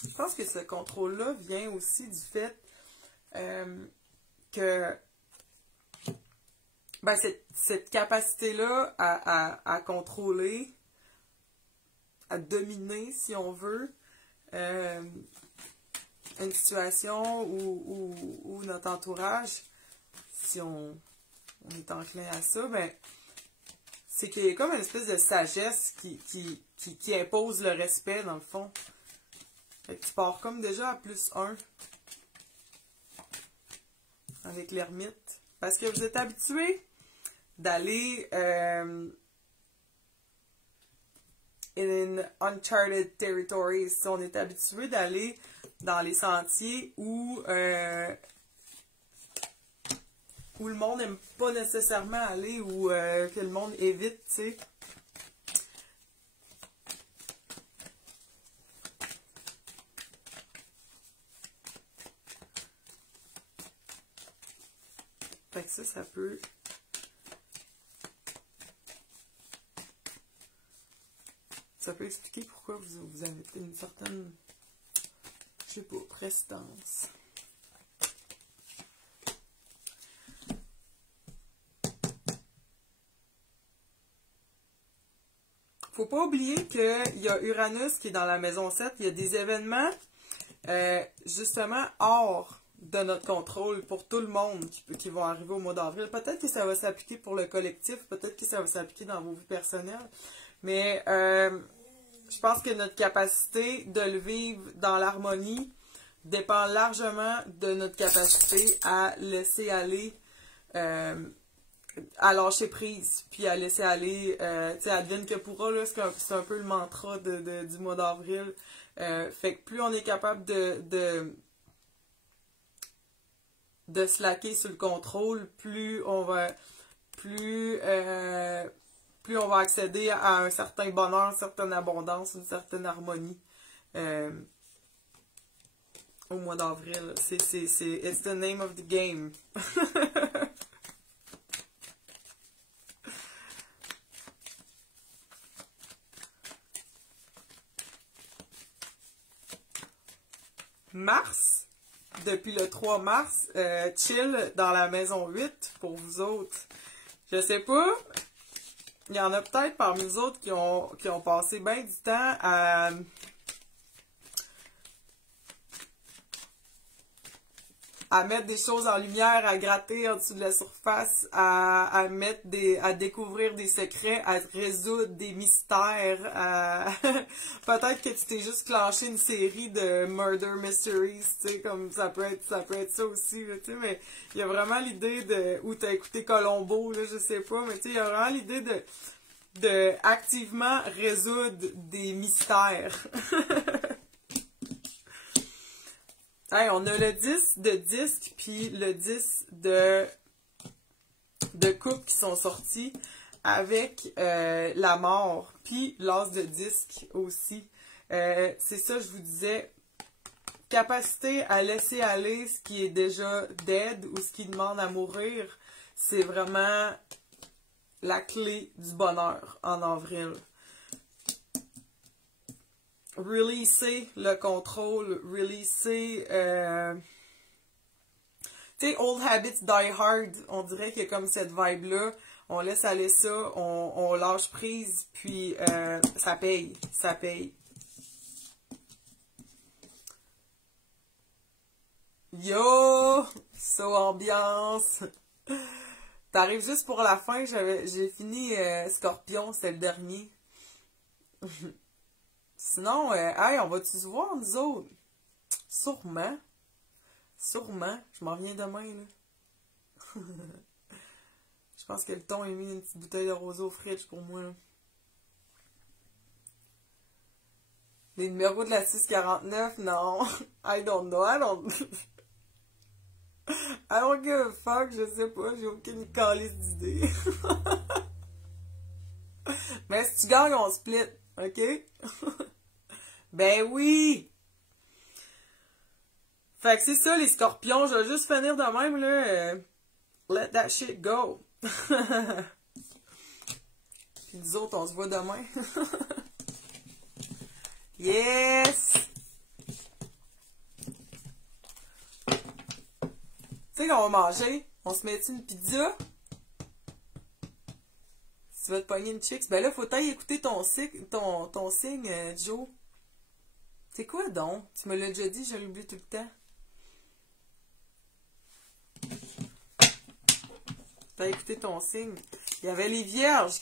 Je pense que ce contrôle-là vient aussi du fait que ben, cette capacité-là à contrôler, à dominer, si on veut, une situation ou notre entourage, si on est enclin à ça, ben, c'est qu'il y a comme une espèce de sagesse qui impose le respect, dans le fond. Fait que tu pars comme déjà à +1 avec l'ermite. Parce que vous êtes habitué d'aller in uncharted territories. On est habitué d'aller dans les sentiers où le monde n'aime pas nécessairement aller ou que le monde évite, tu sais. Fait que ça peut... Ça peut expliquer pourquoi vous avez une certaine, je sais pas, prestance. Faut pas oublier qu'il y a Uranus qui est dans la maison 7. Il y a des événements, justement, hors de notre contrôle pour tout le monde qui vont arriver au mois d'avril. Peut-être que ça va s'appliquer pour le collectif, peut-être que ça va s'appliquer dans vos vies personnelles. Mais je pense que notre capacité de le vivre dans l'harmonie dépend largement de notre capacité à laisser aller, à lâcher prise, puis à laisser aller, tu sais, advienne que pourra, là, c'est un peu le mantra du mois d'avril. Fait que plus on est capable de slacker sur le contrôle, plus on va accéder à un certain bonheur, une certaine abondance, une certaine harmonie au mois d'avril. It's the name of the game. Mars, depuis le 3 mars, chill dans la maison 8 pour vous autres. Je sais pas, il y en a peut-être parmi nous autres qui ont passé bien du temps à mettre des choses en lumière, à gratter en dessous de la surface, à découvrir des secrets, à résoudre des mystères. Peut-être que tu t'es juste clenché une série de murder mysteries, tu sais, comme ça peut être ça aussi, tu sais, mais il y a vraiment l'idée ou t'as écouté Colombo, là, je sais pas, mais tu sais, il y a vraiment l'idée de activement résoudre des mystères. Hey, on a le 10 de disque puis le 10 de coupe qui sont sortis avec la mort puis l'as de disque aussi. C'est ça, je vous disais, capacité à laisser aller ce qui est déjà dead ou ce qui demande à mourir, c'est vraiment la clé du bonheur en avril. Releaser le contrôle, releaser... tu sais, old habits die hard, on dirait qu'il y a comme cette vibe-là, on laisse aller ça, on lâche prise, puis ça paye, ça paye. Yo! So ambiance! T'arrives juste pour la fin, j'ai fini Scorpion, c'était le dernier. Sinon, hey, on va-tu se voir, nous autres? Sûrement. Sûrement. Je m'en viens demain, là. Je pense que le ton a mis une petite bouteille de rosé au fridge pour moi, là. Les numéros de la 649, non. I don't know, I don't give a fuck, je sais pas, j'ai aucune calice d'idées. Mais si tu gagnes, on split, ok? Ben oui! Fait que c'est ça, les scorpions. Je vais juste finir de même, là. Let that shit go. Puis nous autres, on se voit demain. Yes! Tu sais qu'on va manger? On se met une pizza? Si tu vas te pogner une chicks, ben là, faut t'aller écouter ton signe, Joe. C'est quoi donc? Tu me l'as déjà dit, je l'oublie tout le temps. T'as écouté ton signe. Il y avait les vierges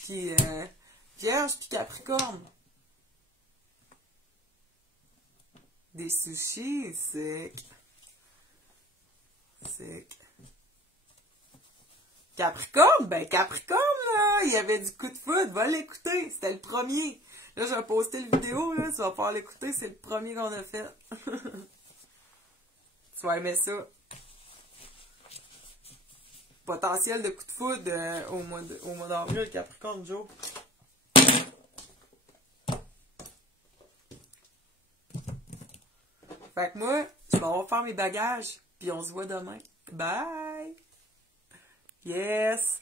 vierges puis capricorne. Des sushis, sec. Capricorne? Ben Capricorne, là! Il y avait du coup de foudre. Va l'écouter. C'était le premier. Là, je vais poster la vidéo, là. Tu vas pouvoir l'écouter. C'est le premier qu'on a fait. Tu vas aimer ça. Potentiel de coup de foudre au mois d'avril, Capricorne, Joe. Fait que moi, je vais faire mes bagages, puis on se voit demain. Bye! Yes!